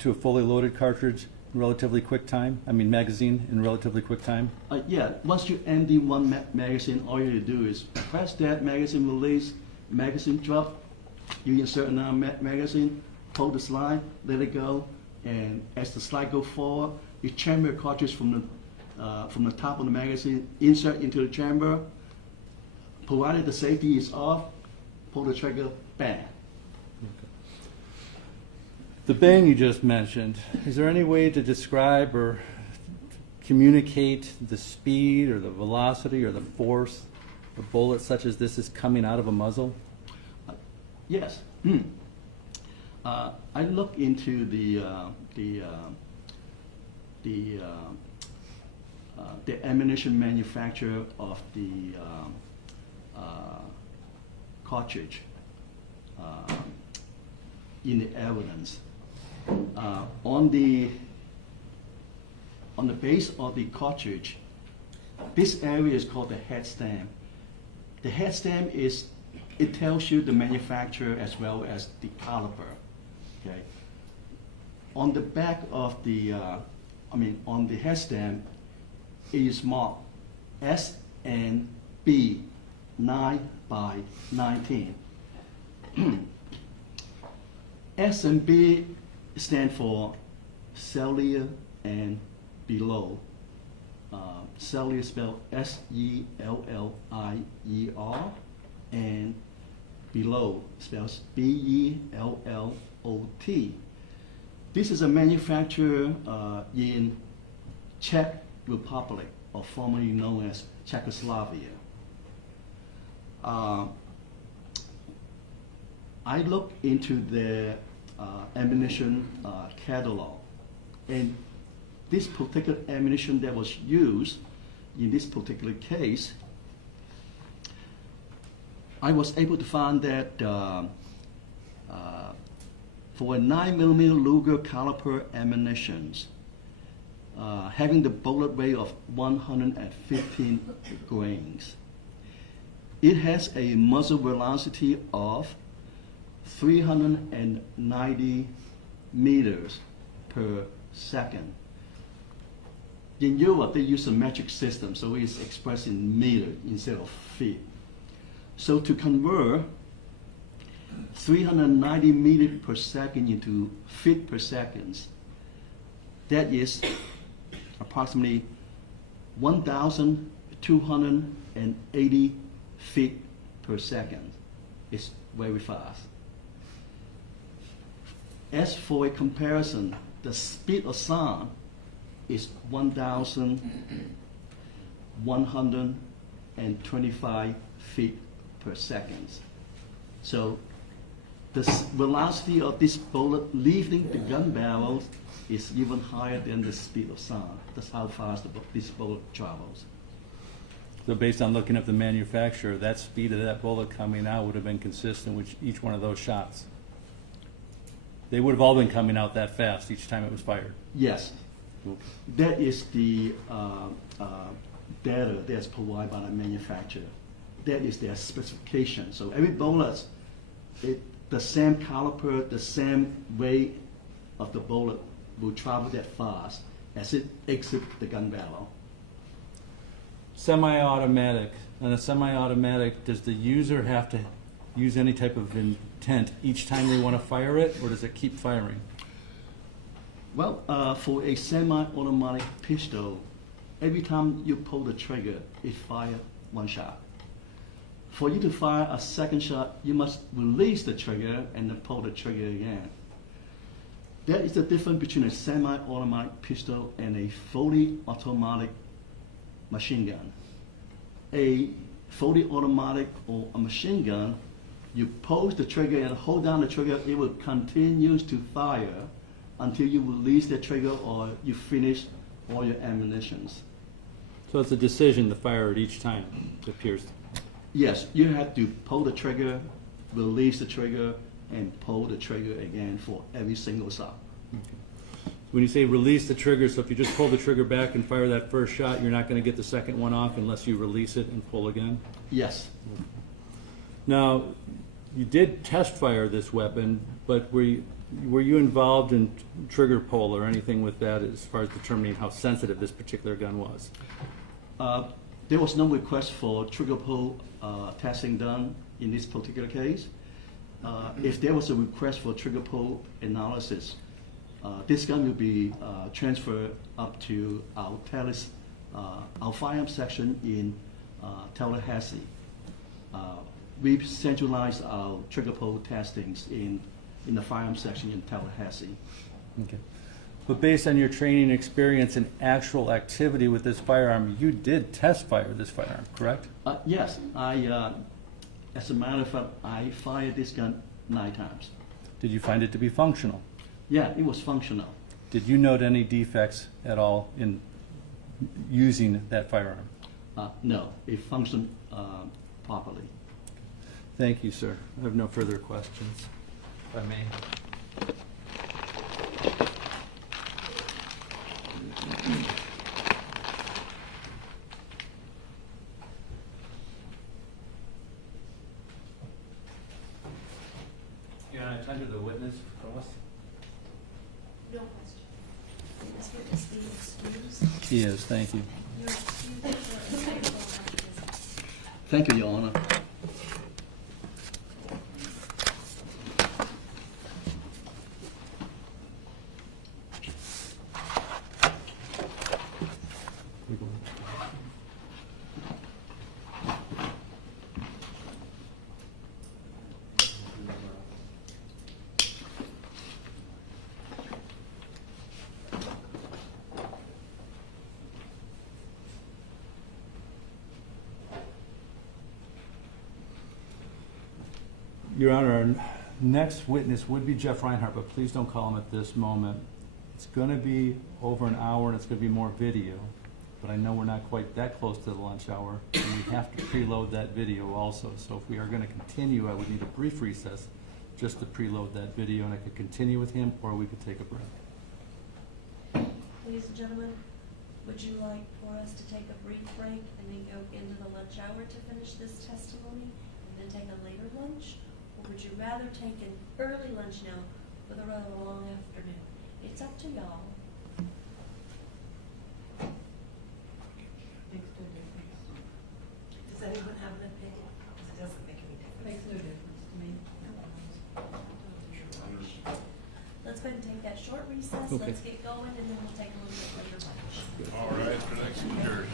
to a fully loaded cartridge in relatively quick time? I mean, magazine in relatively quick time? Yeah, once you empty one magazine, all you do is press that magazine release, magazine drop, you insert another magazine, pull the slide, let it go, and as the slide go forward, you chamber cartridge from the top of the magazine, insert into the chamber, provided the safety is off, pull the trigger, bang. The bang you just mentioned, is there any way to describe or communicate the speed or the velocity or the force of a bullet such as this is coming out of a muzzle? Yes. I look into the ammunition manufacturer of the cartridge in the evidence. On the base of the cartridge, this area is called the head stamp. The head stamp it tells you the manufacturer as well as the caliber. Okay. On the back of the, on the head stamp, it is marked S and B 9x19. S and B stand for cellular and below. Cellular spelled SELLIER, and below spells BELLOT. This is a manufacturer in Czech Republic, or formerly known as Czechoslovakia. I looked into their ammunition catalog, and this particular ammunition that was used in this particular case, I was able to find that for a 9mm Luger caliber ammunitions, having the bullet weight of 115 grains, it has a muzzle velocity of 390 meters per second. In Europe, they use a metric system, so it's expressed in meters instead of feet. So to convert 390 meters per second into feet per second, that is approximately 1,280 feet per second. It's very fast. As for a comparison, the speed of sound is 1,125 feet per second. So the velocity of this bullet leaving the gun barrel is even higher than the speed of sound. That's how fast this bullet travels. So based on looking at the manufacturer, that speed of that bullet coming out would have been consistent with each one of those shots. They would have all been coming out that fast each time it was fired. Yes. That is the data that's provided by the manufacturer. That is their specification. So every bullet, the same caliber, the same weight of the bullet will travel that fast as it exits the gun barrel. Semi-automatic. On a semi-automatic, does the user have to use any type of intent each time they want to fire it, or does it keep firing? Well, for a semi-automatic pistol, every time you pull the trigger, it fires one shot. For you to fire a second shot, you must release the trigger and then pull the trigger again. That is the difference between a semi-automatic pistol and a fully automatic machine gun. A fully automatic or a machine gun, you pull the trigger and hold down the trigger, it will continue to fire until you release the trigger or you finish all your ammunitions. So it's a decision to fire it each time, it appears. Yes, you have to pull the trigger, release the trigger, and pull the trigger again for every single shot. When you say release the trigger, so if you just pull the trigger back and fire that first shot, you're not going to get the second one off unless you release it and pull again? Yes. Now, you did test fire this weapon, but were you involved in trigger pull or anything with that as far as determining how sensitive this particular gun was? There was no request for trigger pull testing done in this particular case. If there was a request for trigger pull analysis, this gun will be transferred up to our firearm section in Tallahassee. We've centralized our trigger pull testings in the firearm section in Tallahassee. Okay. But based on your training experience and actual activity with this firearm, you did test fire this firearm, correct? Yes, as a matter of fact, I fired this gun 9 times. Did you find it to be functional? Yeah, it was functional. Did you note any defects at all in using that firearm? No, it functioned properly. Thank you, sir. I have no further questions, if I may. You want to attend to the witness cross? No question. This witness being excused. He is, thank you. You're excused for example after business. Thank you, Your Honor. Your Honor, our next witness would be Jeff Reinhardt, but please don't call him at this moment. It's going to be over an hour and it's going to be more video, but I know we're not quite that close to the lunch hour, and we have to preload that video also. So if we are going to continue, I would need a brief recess just to preload that video, and I could continue with him, or we could take a break. Ladies and gentlemen, would you like for us to take a brief break and then go into the lunch hour to finish this testimony and then take a later lunch? Or would you rather take an early lunch now with a rather long afternoon? It's up to y'all. Makes no difference. Does anyone have an opinion? Because it doesn't make any difference. Makes no difference to me. Let's go ahead and take that short recess. Okay. Let's get going, and then we'll take a little bit later lunch. All right, the next adjourned.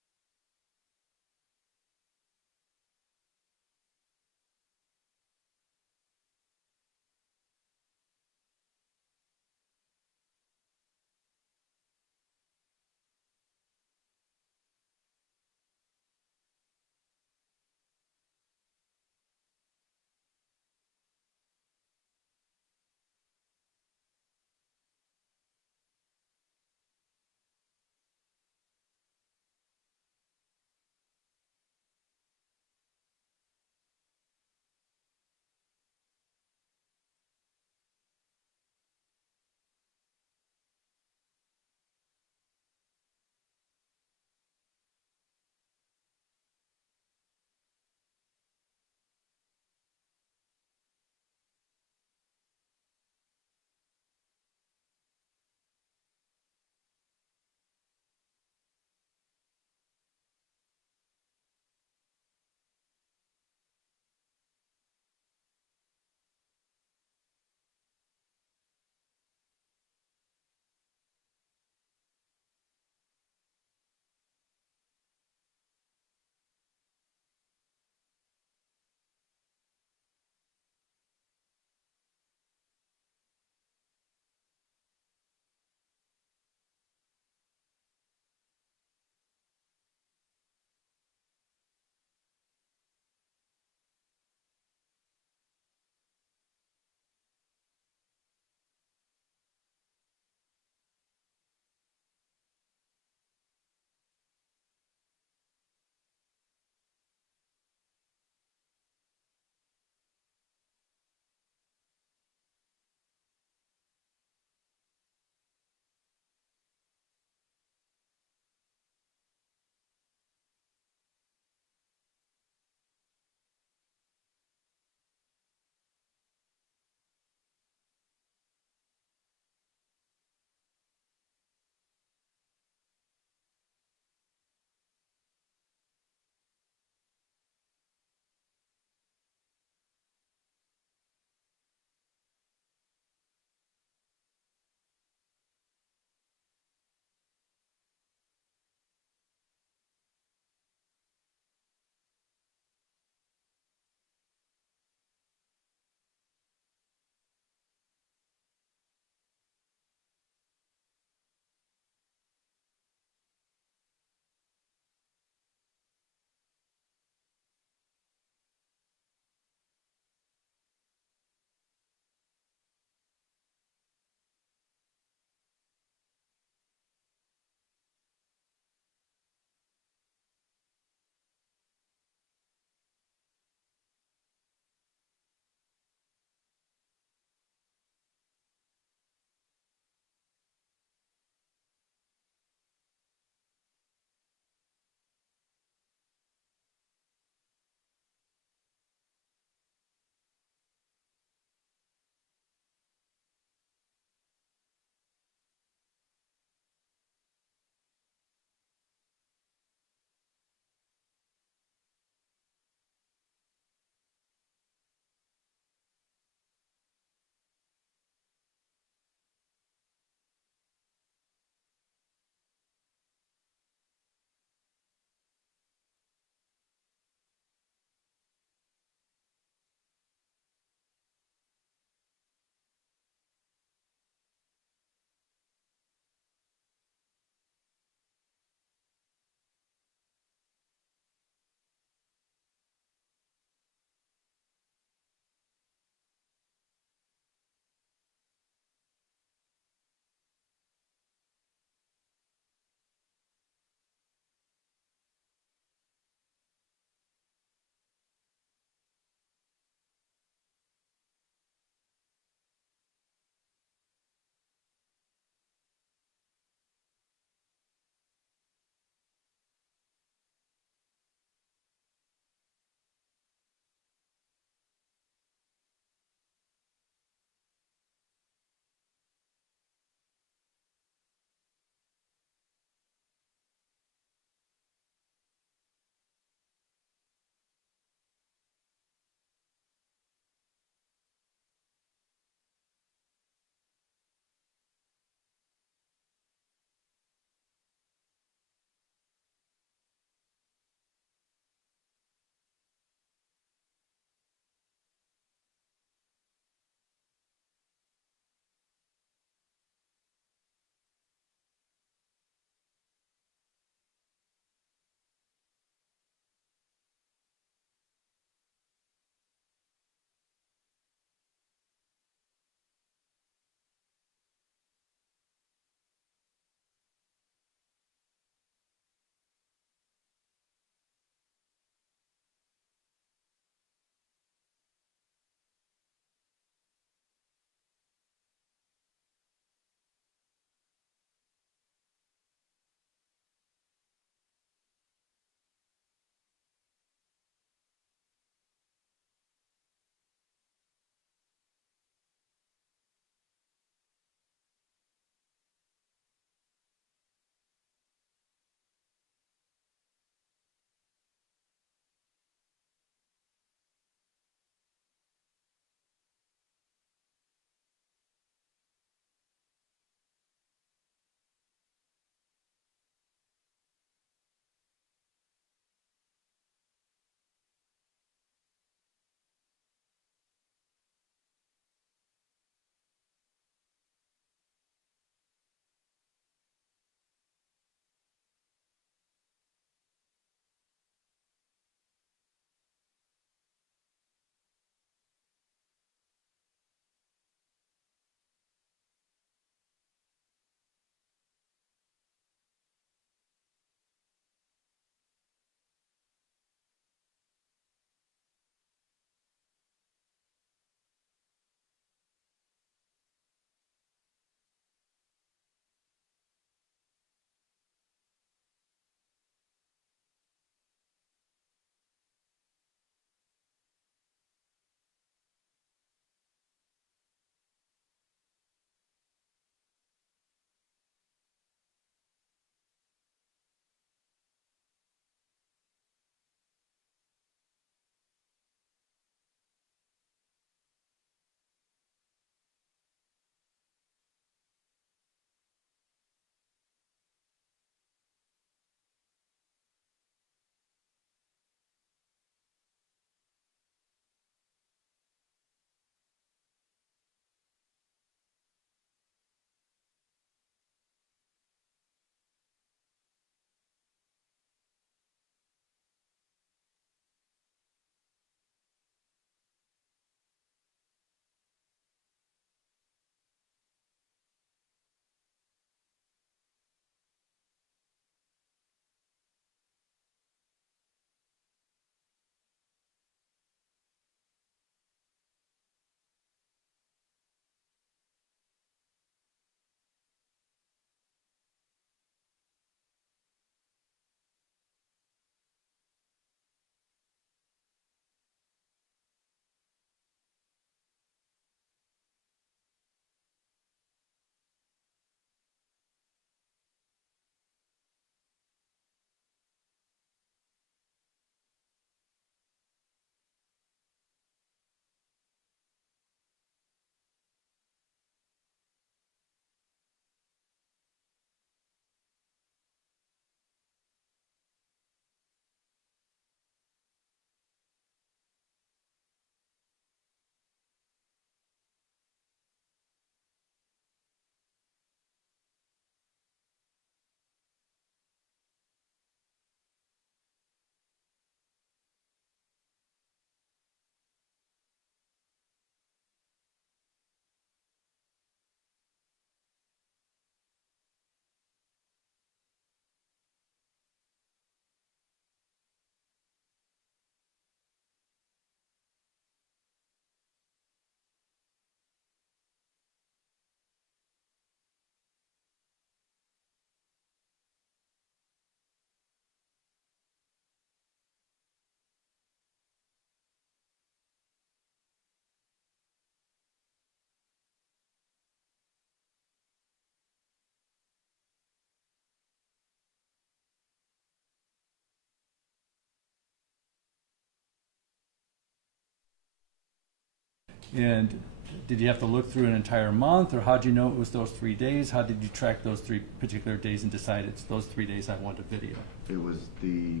And did you have to look through an entire month, or how did you know it was those 3 days? How did you track those 3 particular days and decide it's those 3 days I want a video? It was the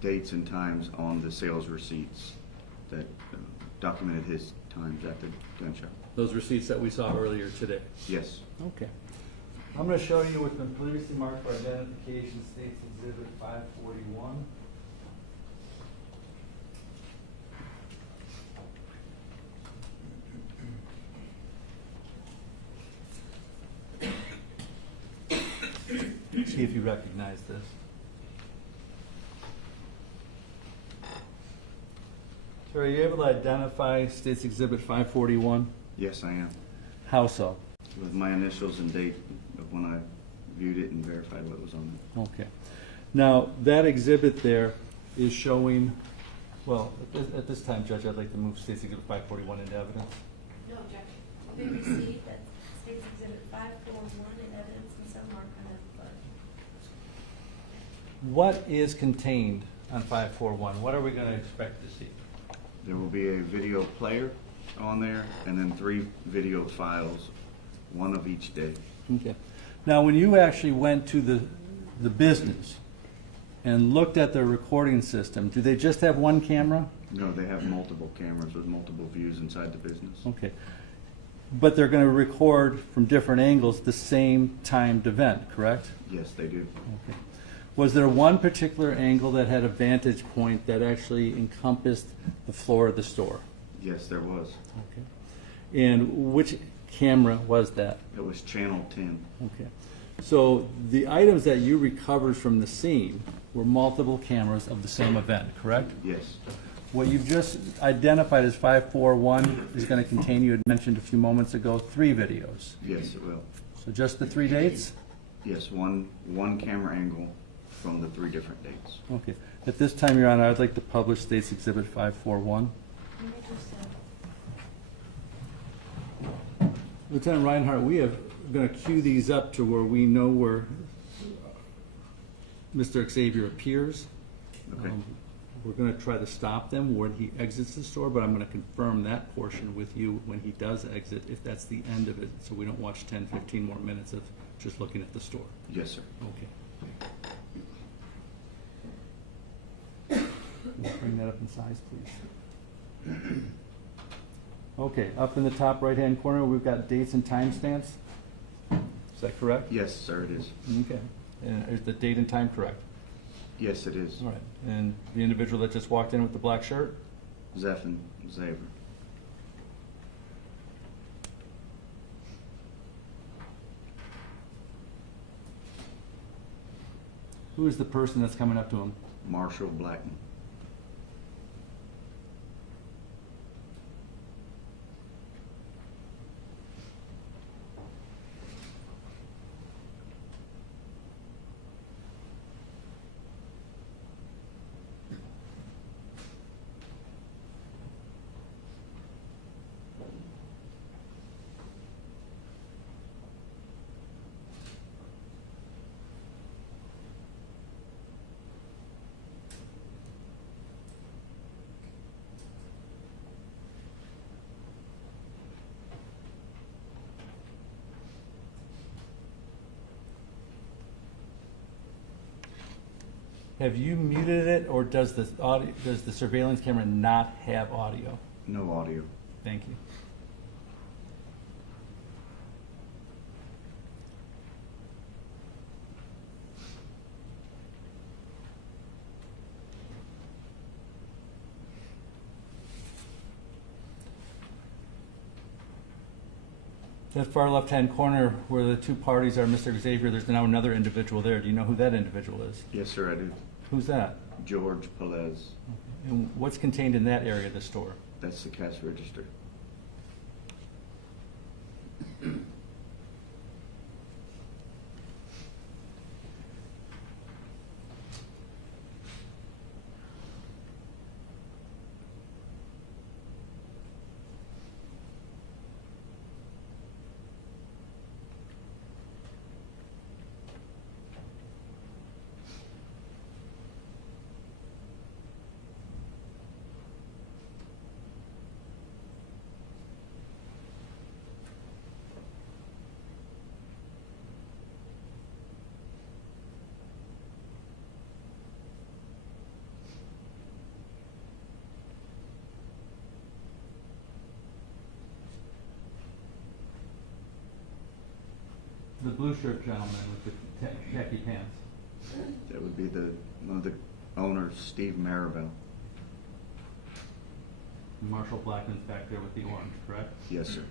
dates and times on the sales receipts that documented his times at the gun shop. Those receipts that we saw earlier today? Yes. Okay. I'm going to show you what's been previously marked for identification, States Exhibit 541. See if you recognize this. So are you able to identify States Exhibit 541? Yes, I am. How so? With my initials and date of when I viewed it and verified what was on it. Okay. Now, that exhibit there is showing, well, at this time, Judge, I'd like to move States Exhibit 541 into evidence. No objection. We received that State's Exhibit 541 in evidence and so marked unidentified. What is contained on 541? What are we going to expect to see? There will be a video player on there and then 3 video files, 1 of each day. Okay. Now, when you actually went to the business and looked at their recording system, do they just have one camera? No, they have multiple cameras with multiple views inside the business. Okay. But they're going to record from different angles the same timed event, correct? Yes, they do. Okay. Was there one particular angle that had a vantage point that actually encompassed the floor of the store? Yes, there was. Okay. And which camera was that? It was channel 10. Okay. So the items that you recovered from the scene were multiple cameras of the same event, correct? Yes. What you've just identified as 541 is going to contain, you had mentioned a few moments ago, 3 videos. Yes, it will. So just the 3 dates? Yes, one camera angle from the 3 different dates. Okay. At this time, Your Honor, I'd like to publish State's Exhibit 541. Lieutenant Reinhardt, we are going to cue these up to where we know where Mr. Xavier appears. Okay. We're going to try to stop them when he exits the store, but I'm going to confirm that portion with you when he does exit, if that's the end of it, so we don't watch 10, 15 more minutes of just looking at the store. Yes, sir. Okay. Bring that up in size, please. Okay, up in the top right-hand corner, we've got dates and timestamps. Is that correct? Yes, sir, it is. Okay. And is the date and time correct? Yes, it is. All right. And the individual that just walked in with the black shirt? Zephin Xavier. Who is the person that's coming up to him? Marshall Blackman. Have you muted it, or does the audio, does the surveillance camera not have audio? No audio. Thank you. That far left-hand corner where the 2 parties are Mr. Xavier, there's now another individual there. Do you know who that individual is? Yes, sir, I do. Who's that? George Pelez. And what's contained in that area of the store? That's the cash register. The blue shirt gentleman with the khaki pants. That would be one of the owners, Steve Maribel. Marshall Blackman's back there with the orange, correct? Yes, sir.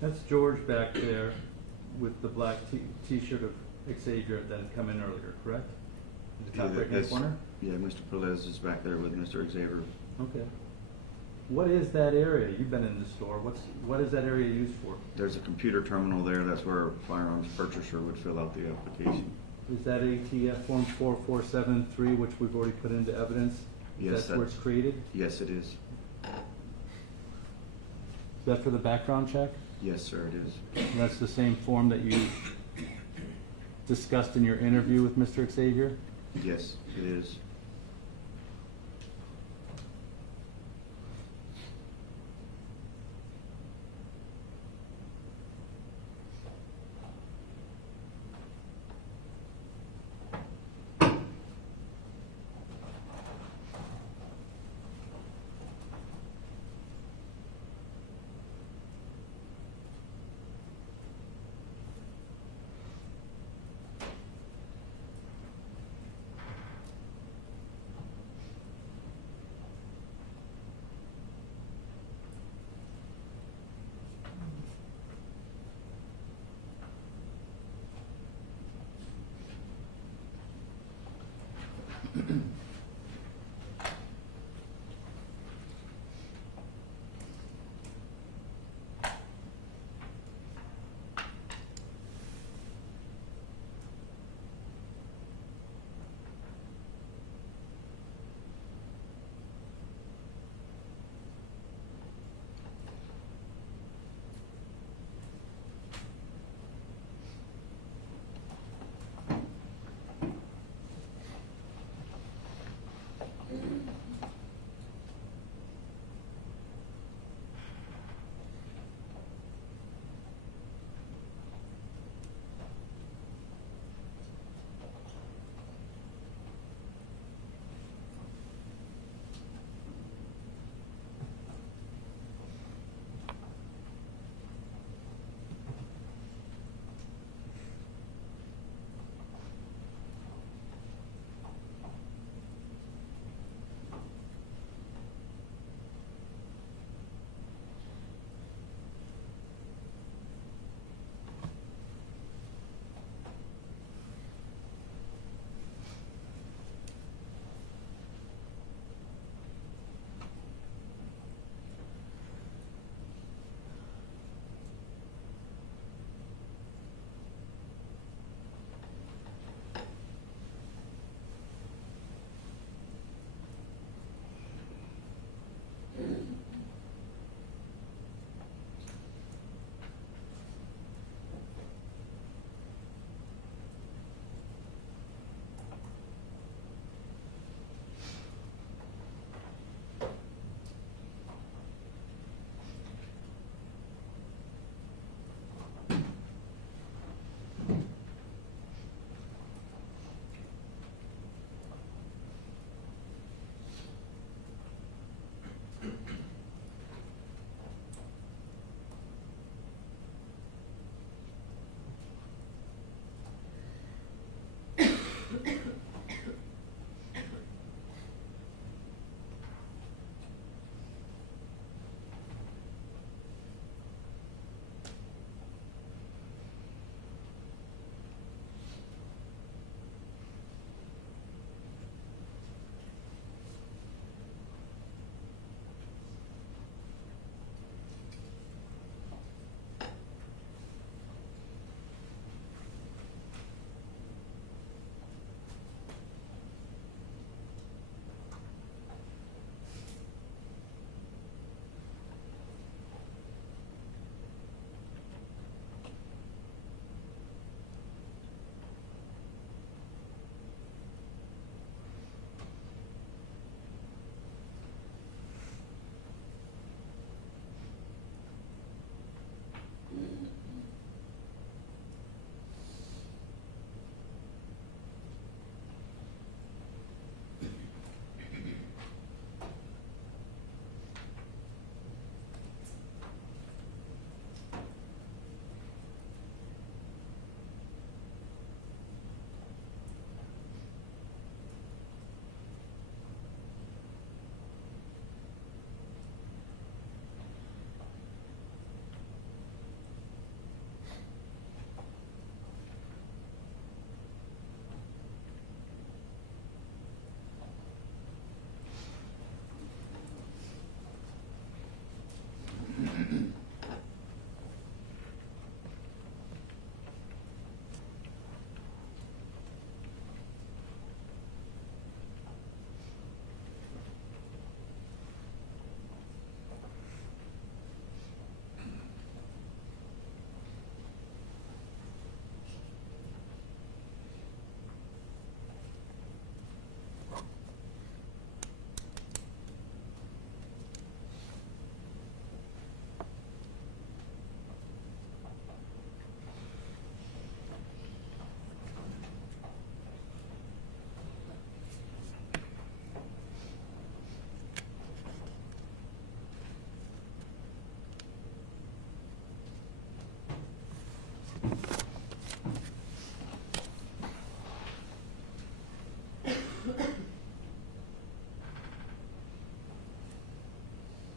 That's George back there with the black t-shirt of Xavier that had come in earlier, correct? In the top right-hand corner? Yeah, Mr. Perez is back there with Mr. Xavier. Okay. What is that area? You've been in the store. What is that area used for? There's a computer terminal there. That's where a firearms purchaser would fill out the application. Is that ATF form 4473, which we've already put into evidence? Yes. That's where it's created? Yes, it is. Is that for the background check? Yes, sir, it is. And that's the same form that you discussed in your interview with Mr. Xavier? Yes, it is.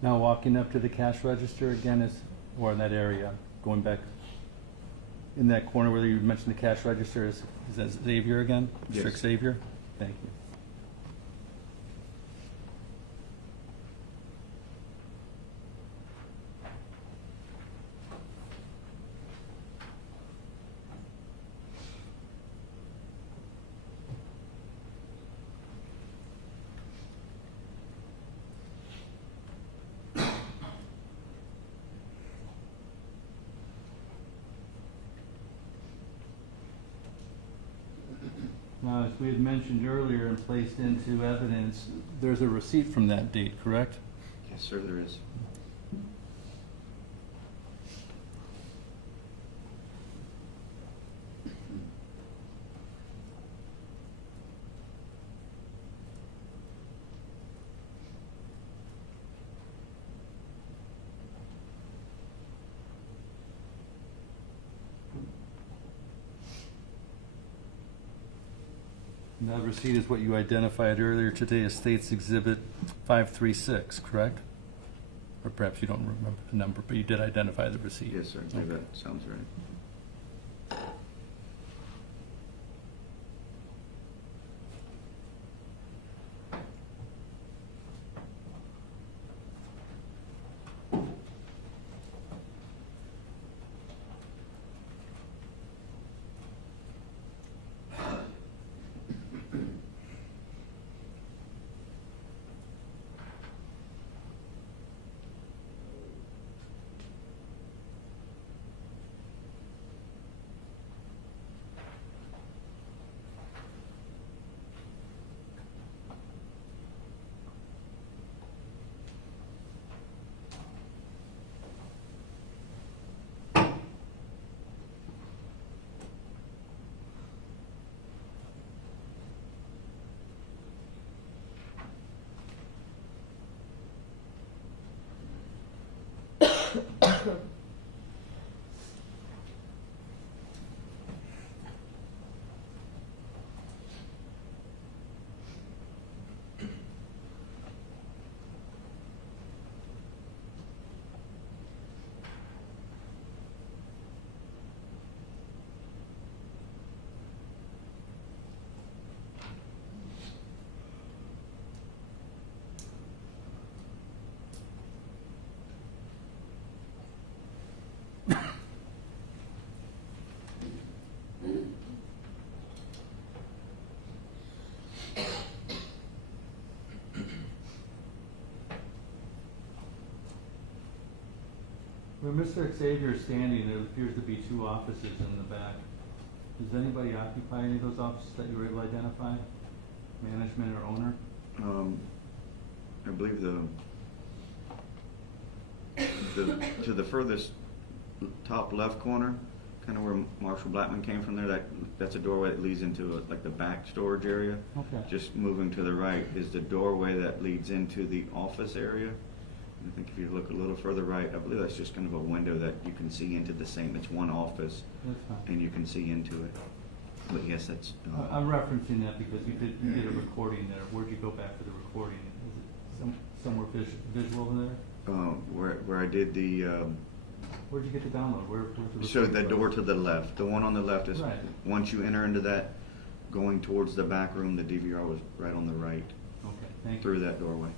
Now walking up to the cash register again is, or in that area, going back in that corner where you mentioned the cash register, is that Xavier again? Yes. District Xavier? Thank you. Now, as we had mentioned earlier and placed into evidence, there's a receipt from that date, correct? Yes, sir, there is. And that receipt is what you identified earlier today as State's Exhibit 536, correct? Or perhaps you don't remember the number, but you did identify the receipt. Yes, sir, I believe that sounds right. Where Mr. Xavier is standing, there appears to be two offices in the back. Does anybody occupy any of those offices that you were able to identify? Management or owner? I believe to the furthest top left corner, kind of where Marshall Blackman came from there, that's a doorway that leads into like the back storage area. Okay. Just moving to the right is the doorway that leads into the office area. I think if you look a little further right, I believe that's just kind of a window that you can see into the same, it's one office, That's fine. and you can see into it. But yes, that's, I'm referencing that because you did a recording there. Where'd you go back for the recording? Is it somewhere visual in there? where I did the, Where'd you get the download? Where's the so recording that from? door to the left, the one on the left is, Right. once you enter into that, going towards the back room, the DVR was right on the right, Okay, thank you. through that doorway.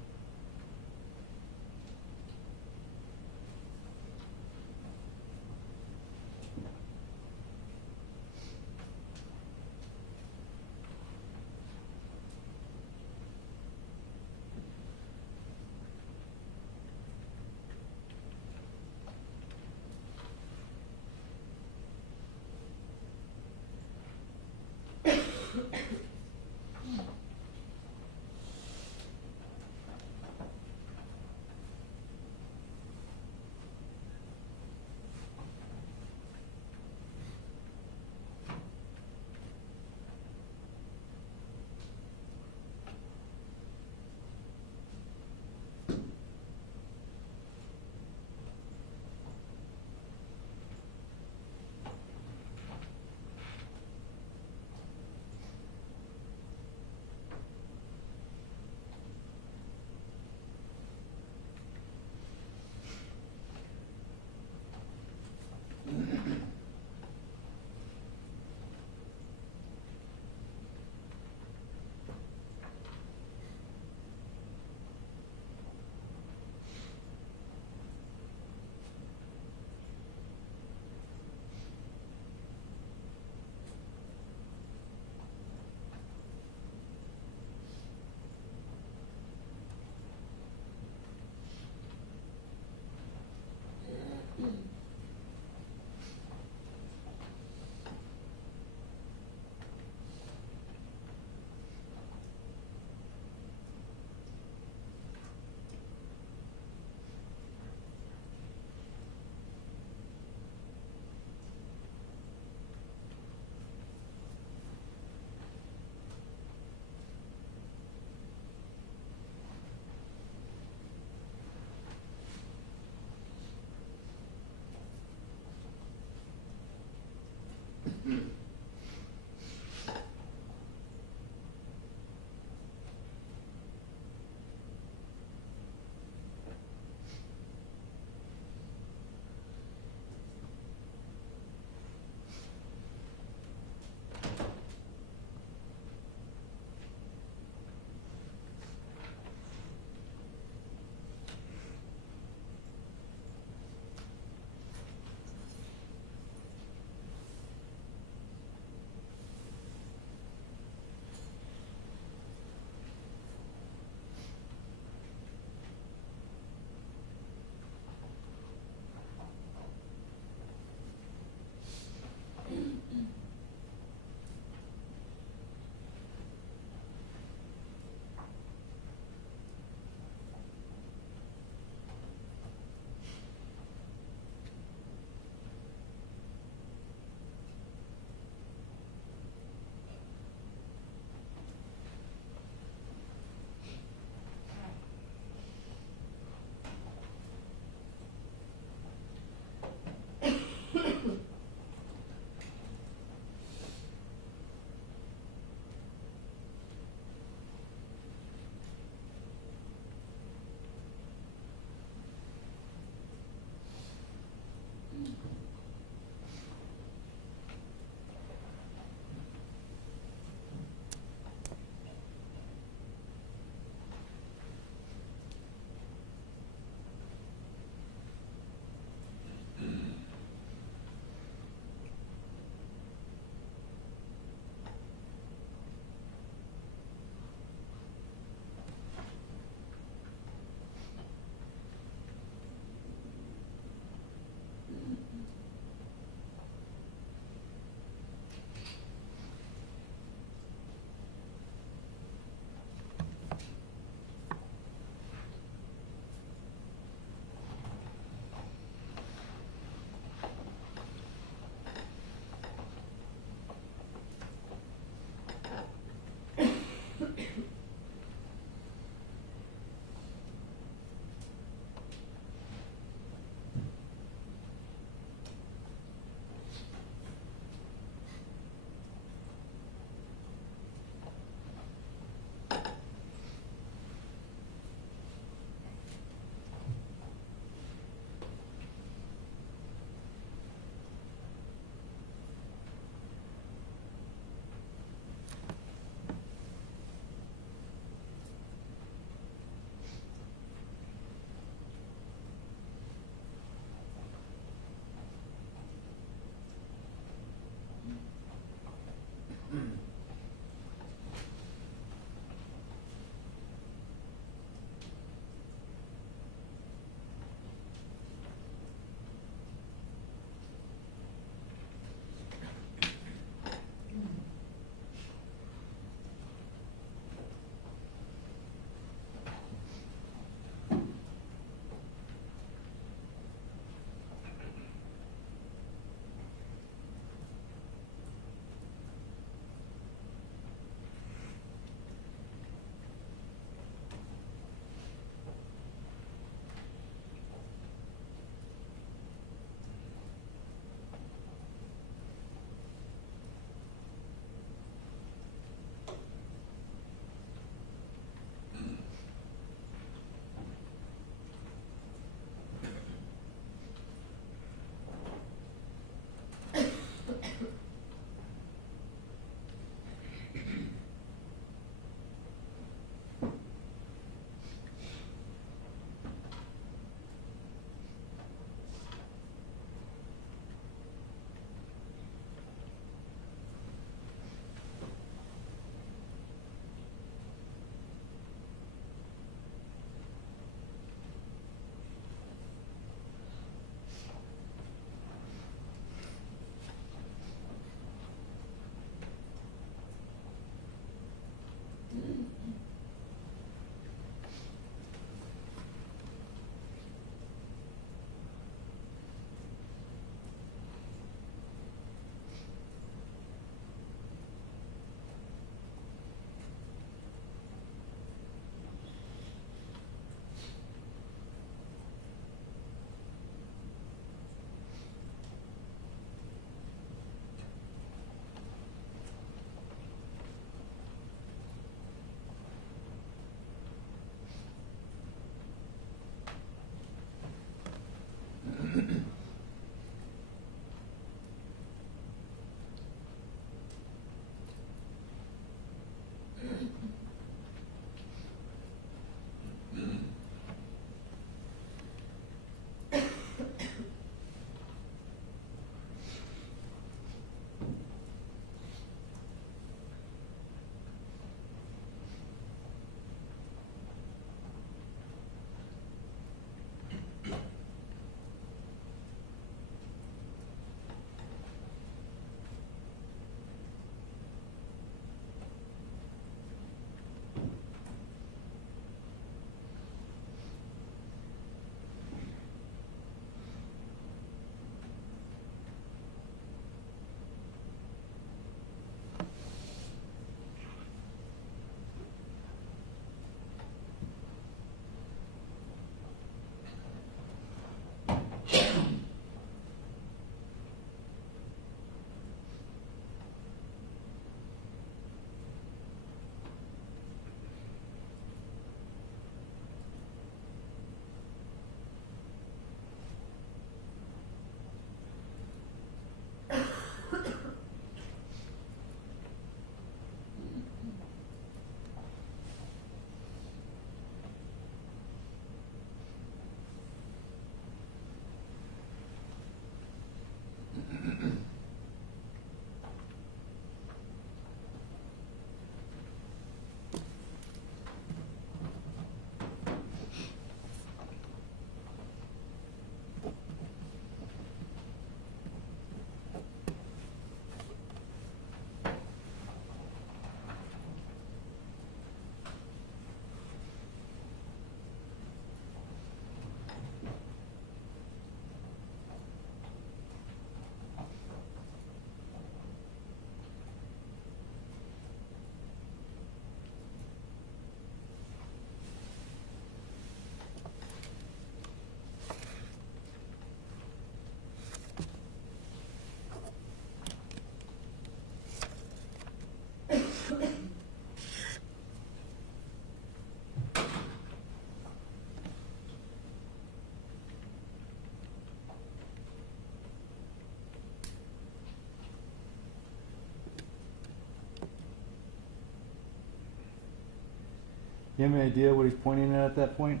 You have any idea what he's pointing at that point?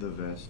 The vest.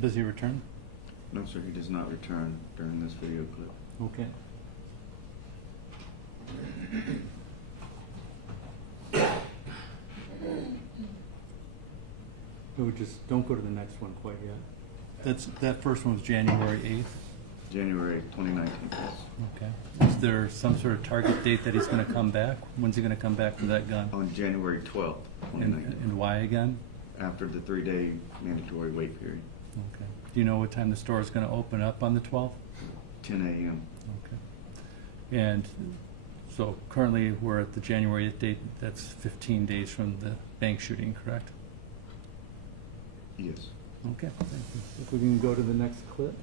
Does he return? No, sir, he does not return during this video clip. Okay. We just, don't go to the next one quite yet. That first one was January 8th. January 2019, yes. Okay. Is there some sort of target date that he's going to come back? When's he going to come back for that gun? On January 12th, And 2019, why again? after the 3-day mandatory wait period, Okay. Do you know what time the store is going to open up on the 12th? 10 a.m. Okay. And so currently, we're at the January 8th date. That's 15 days from the bank shooting, correct? Yes. Okay, thank you. If we can go to the next clip.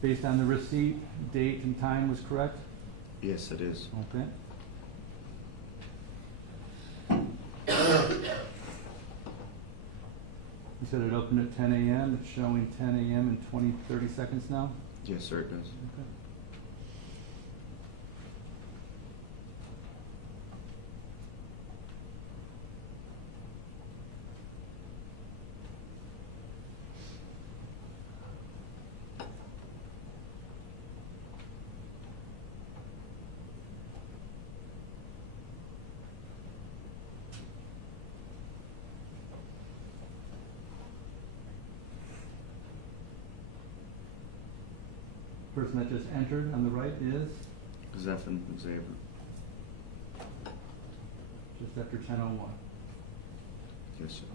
Based on the receipt, date and time was correct? Yes, it is. Okay. You said it opened at 10 a.m. It's showing 10 a.m. and 30 seconds now? Yes, sir, it does. Okay. Person that just entered on the right is Zephan Xavier. just after 10:01. Yes, sir.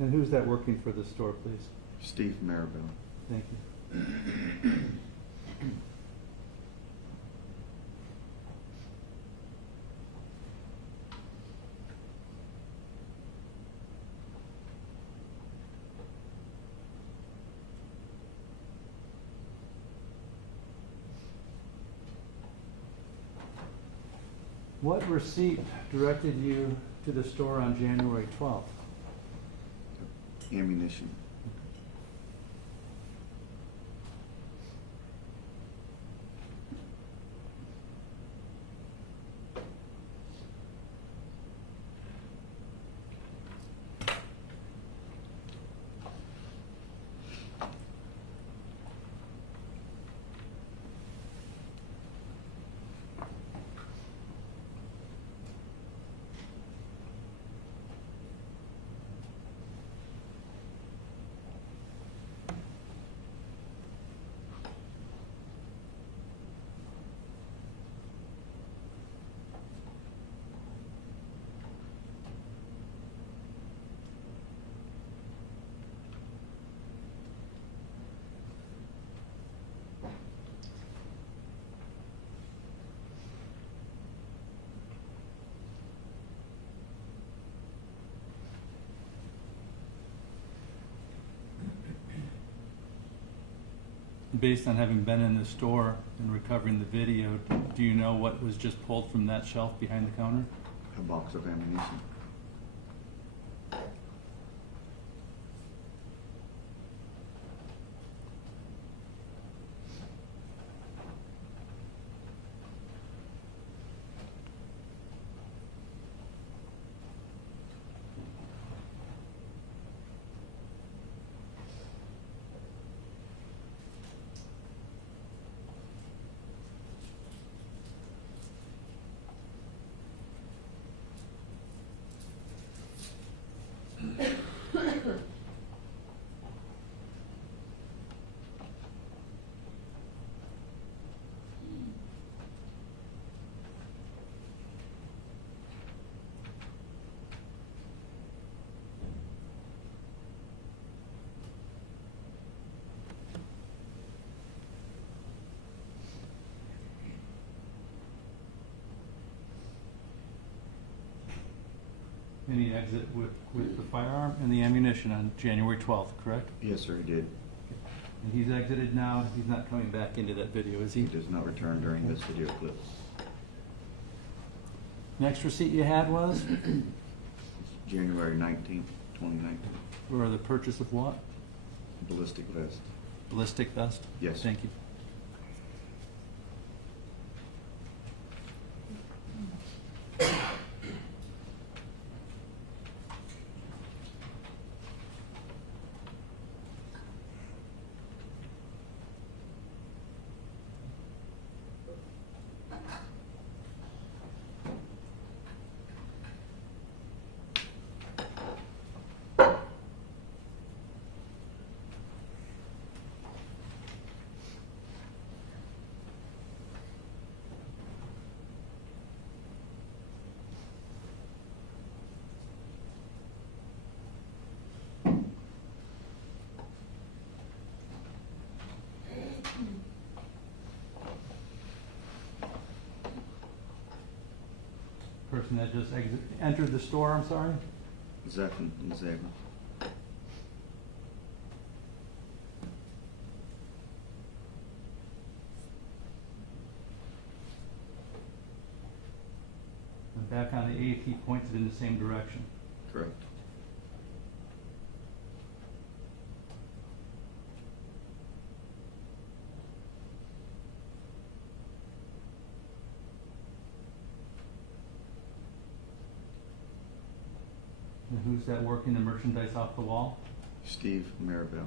And who's that working for the store, please? Steve Maribel. Thank you. What receipt directed you to the store on January 12th? Ammunition. Based on having been in the store and recovering the video, do you know what was just pulled from that shelf behind the counter? A box of ammunition. Any exit with the firearm and the ammunition on January 12th, correct? Yes, sir, he did. And he's exited now, he's not coming back into that video, is He he? does not return during this video clip. Next receipt you had was January 19th, 2019. for the purchase of what? Ballistic vest. Ballistic vest? Yes. Thank you. Person that just entered the store, I'm sorry? Zephyr and Xavier. And back on the 8th, he pointed in the same direction. Correct. And who's that working the merchandise off the wall? Steve Maribel.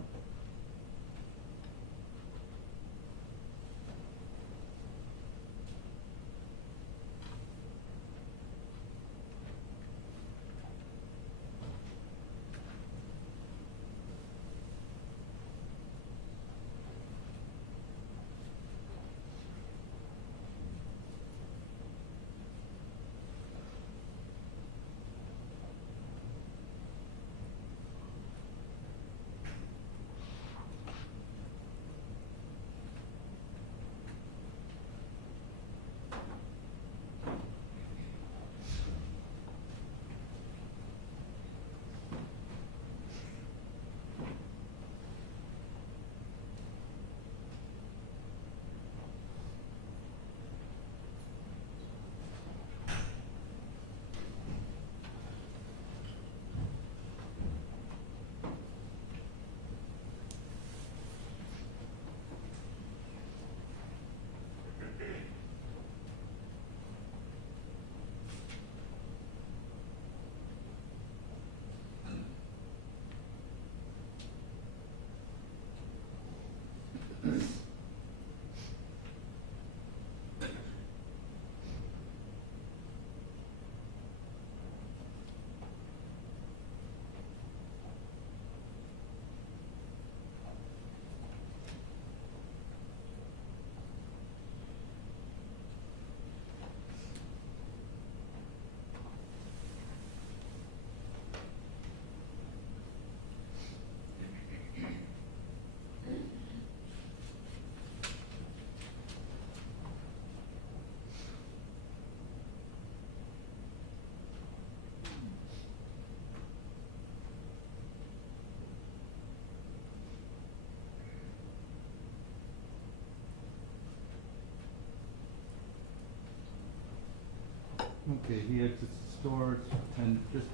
Okay, he exits the store, it's 10, just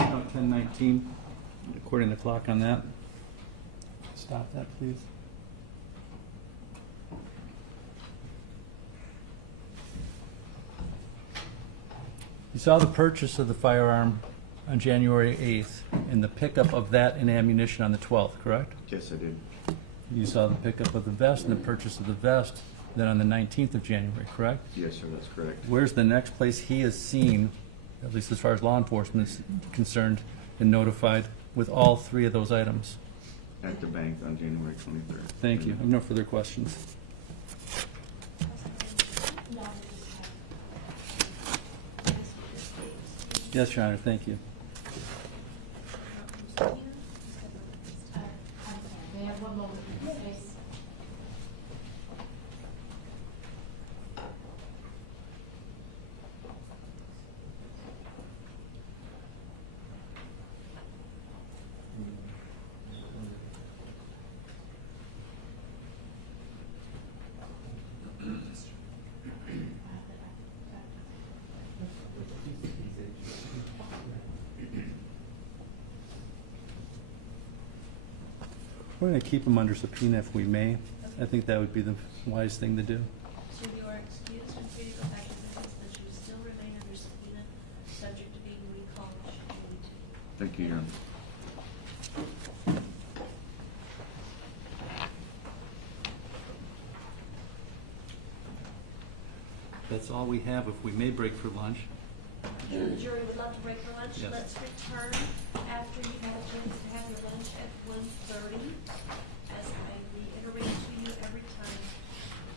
about 10:19, according to the clock on that. Stop that, please. You saw the purchase of the firearm on January 8th and the pickup of that and ammunition on the 12th, correct? Yes, I did. You saw the pickup of the vest and the purchase of the vest then on the 19th of January, correct? Yes, sir, that's correct. Where's the next place he is seen, at least as far as law enforcement is concerned, and notified with all three of those items? At the bank on January 23rd. Thank you. I have no further questions. Yes, Your Honor, thank you. May I have one moment, please? We're going to keep him under subpoena if we may. I think that would be the wise thing to do. So you are excused and free to go back to business, but you still remain under subpoena, subject to being recalled should you need to. Thank you, Your Honor. That's all we have. If we may break for lunch. The jury would love to break for lunch. Yes. Let's return after you've had a chance to have your lunch at 1:30. As I reiterate to you every time,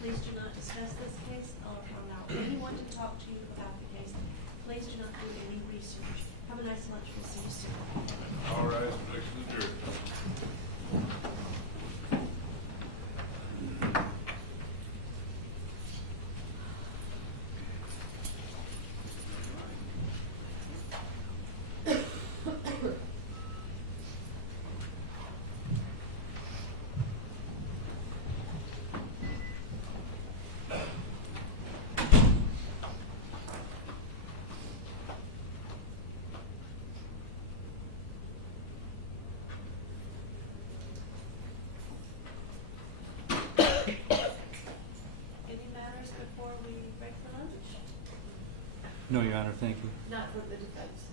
please do not discuss this case or allow anyone to talk to you about the case. Please do not do any research. Have a nice lunch. We'll see you soon. All right, next adjourned. Any matters before we break for lunch? No, Your Honor, thank you. Not for the defense.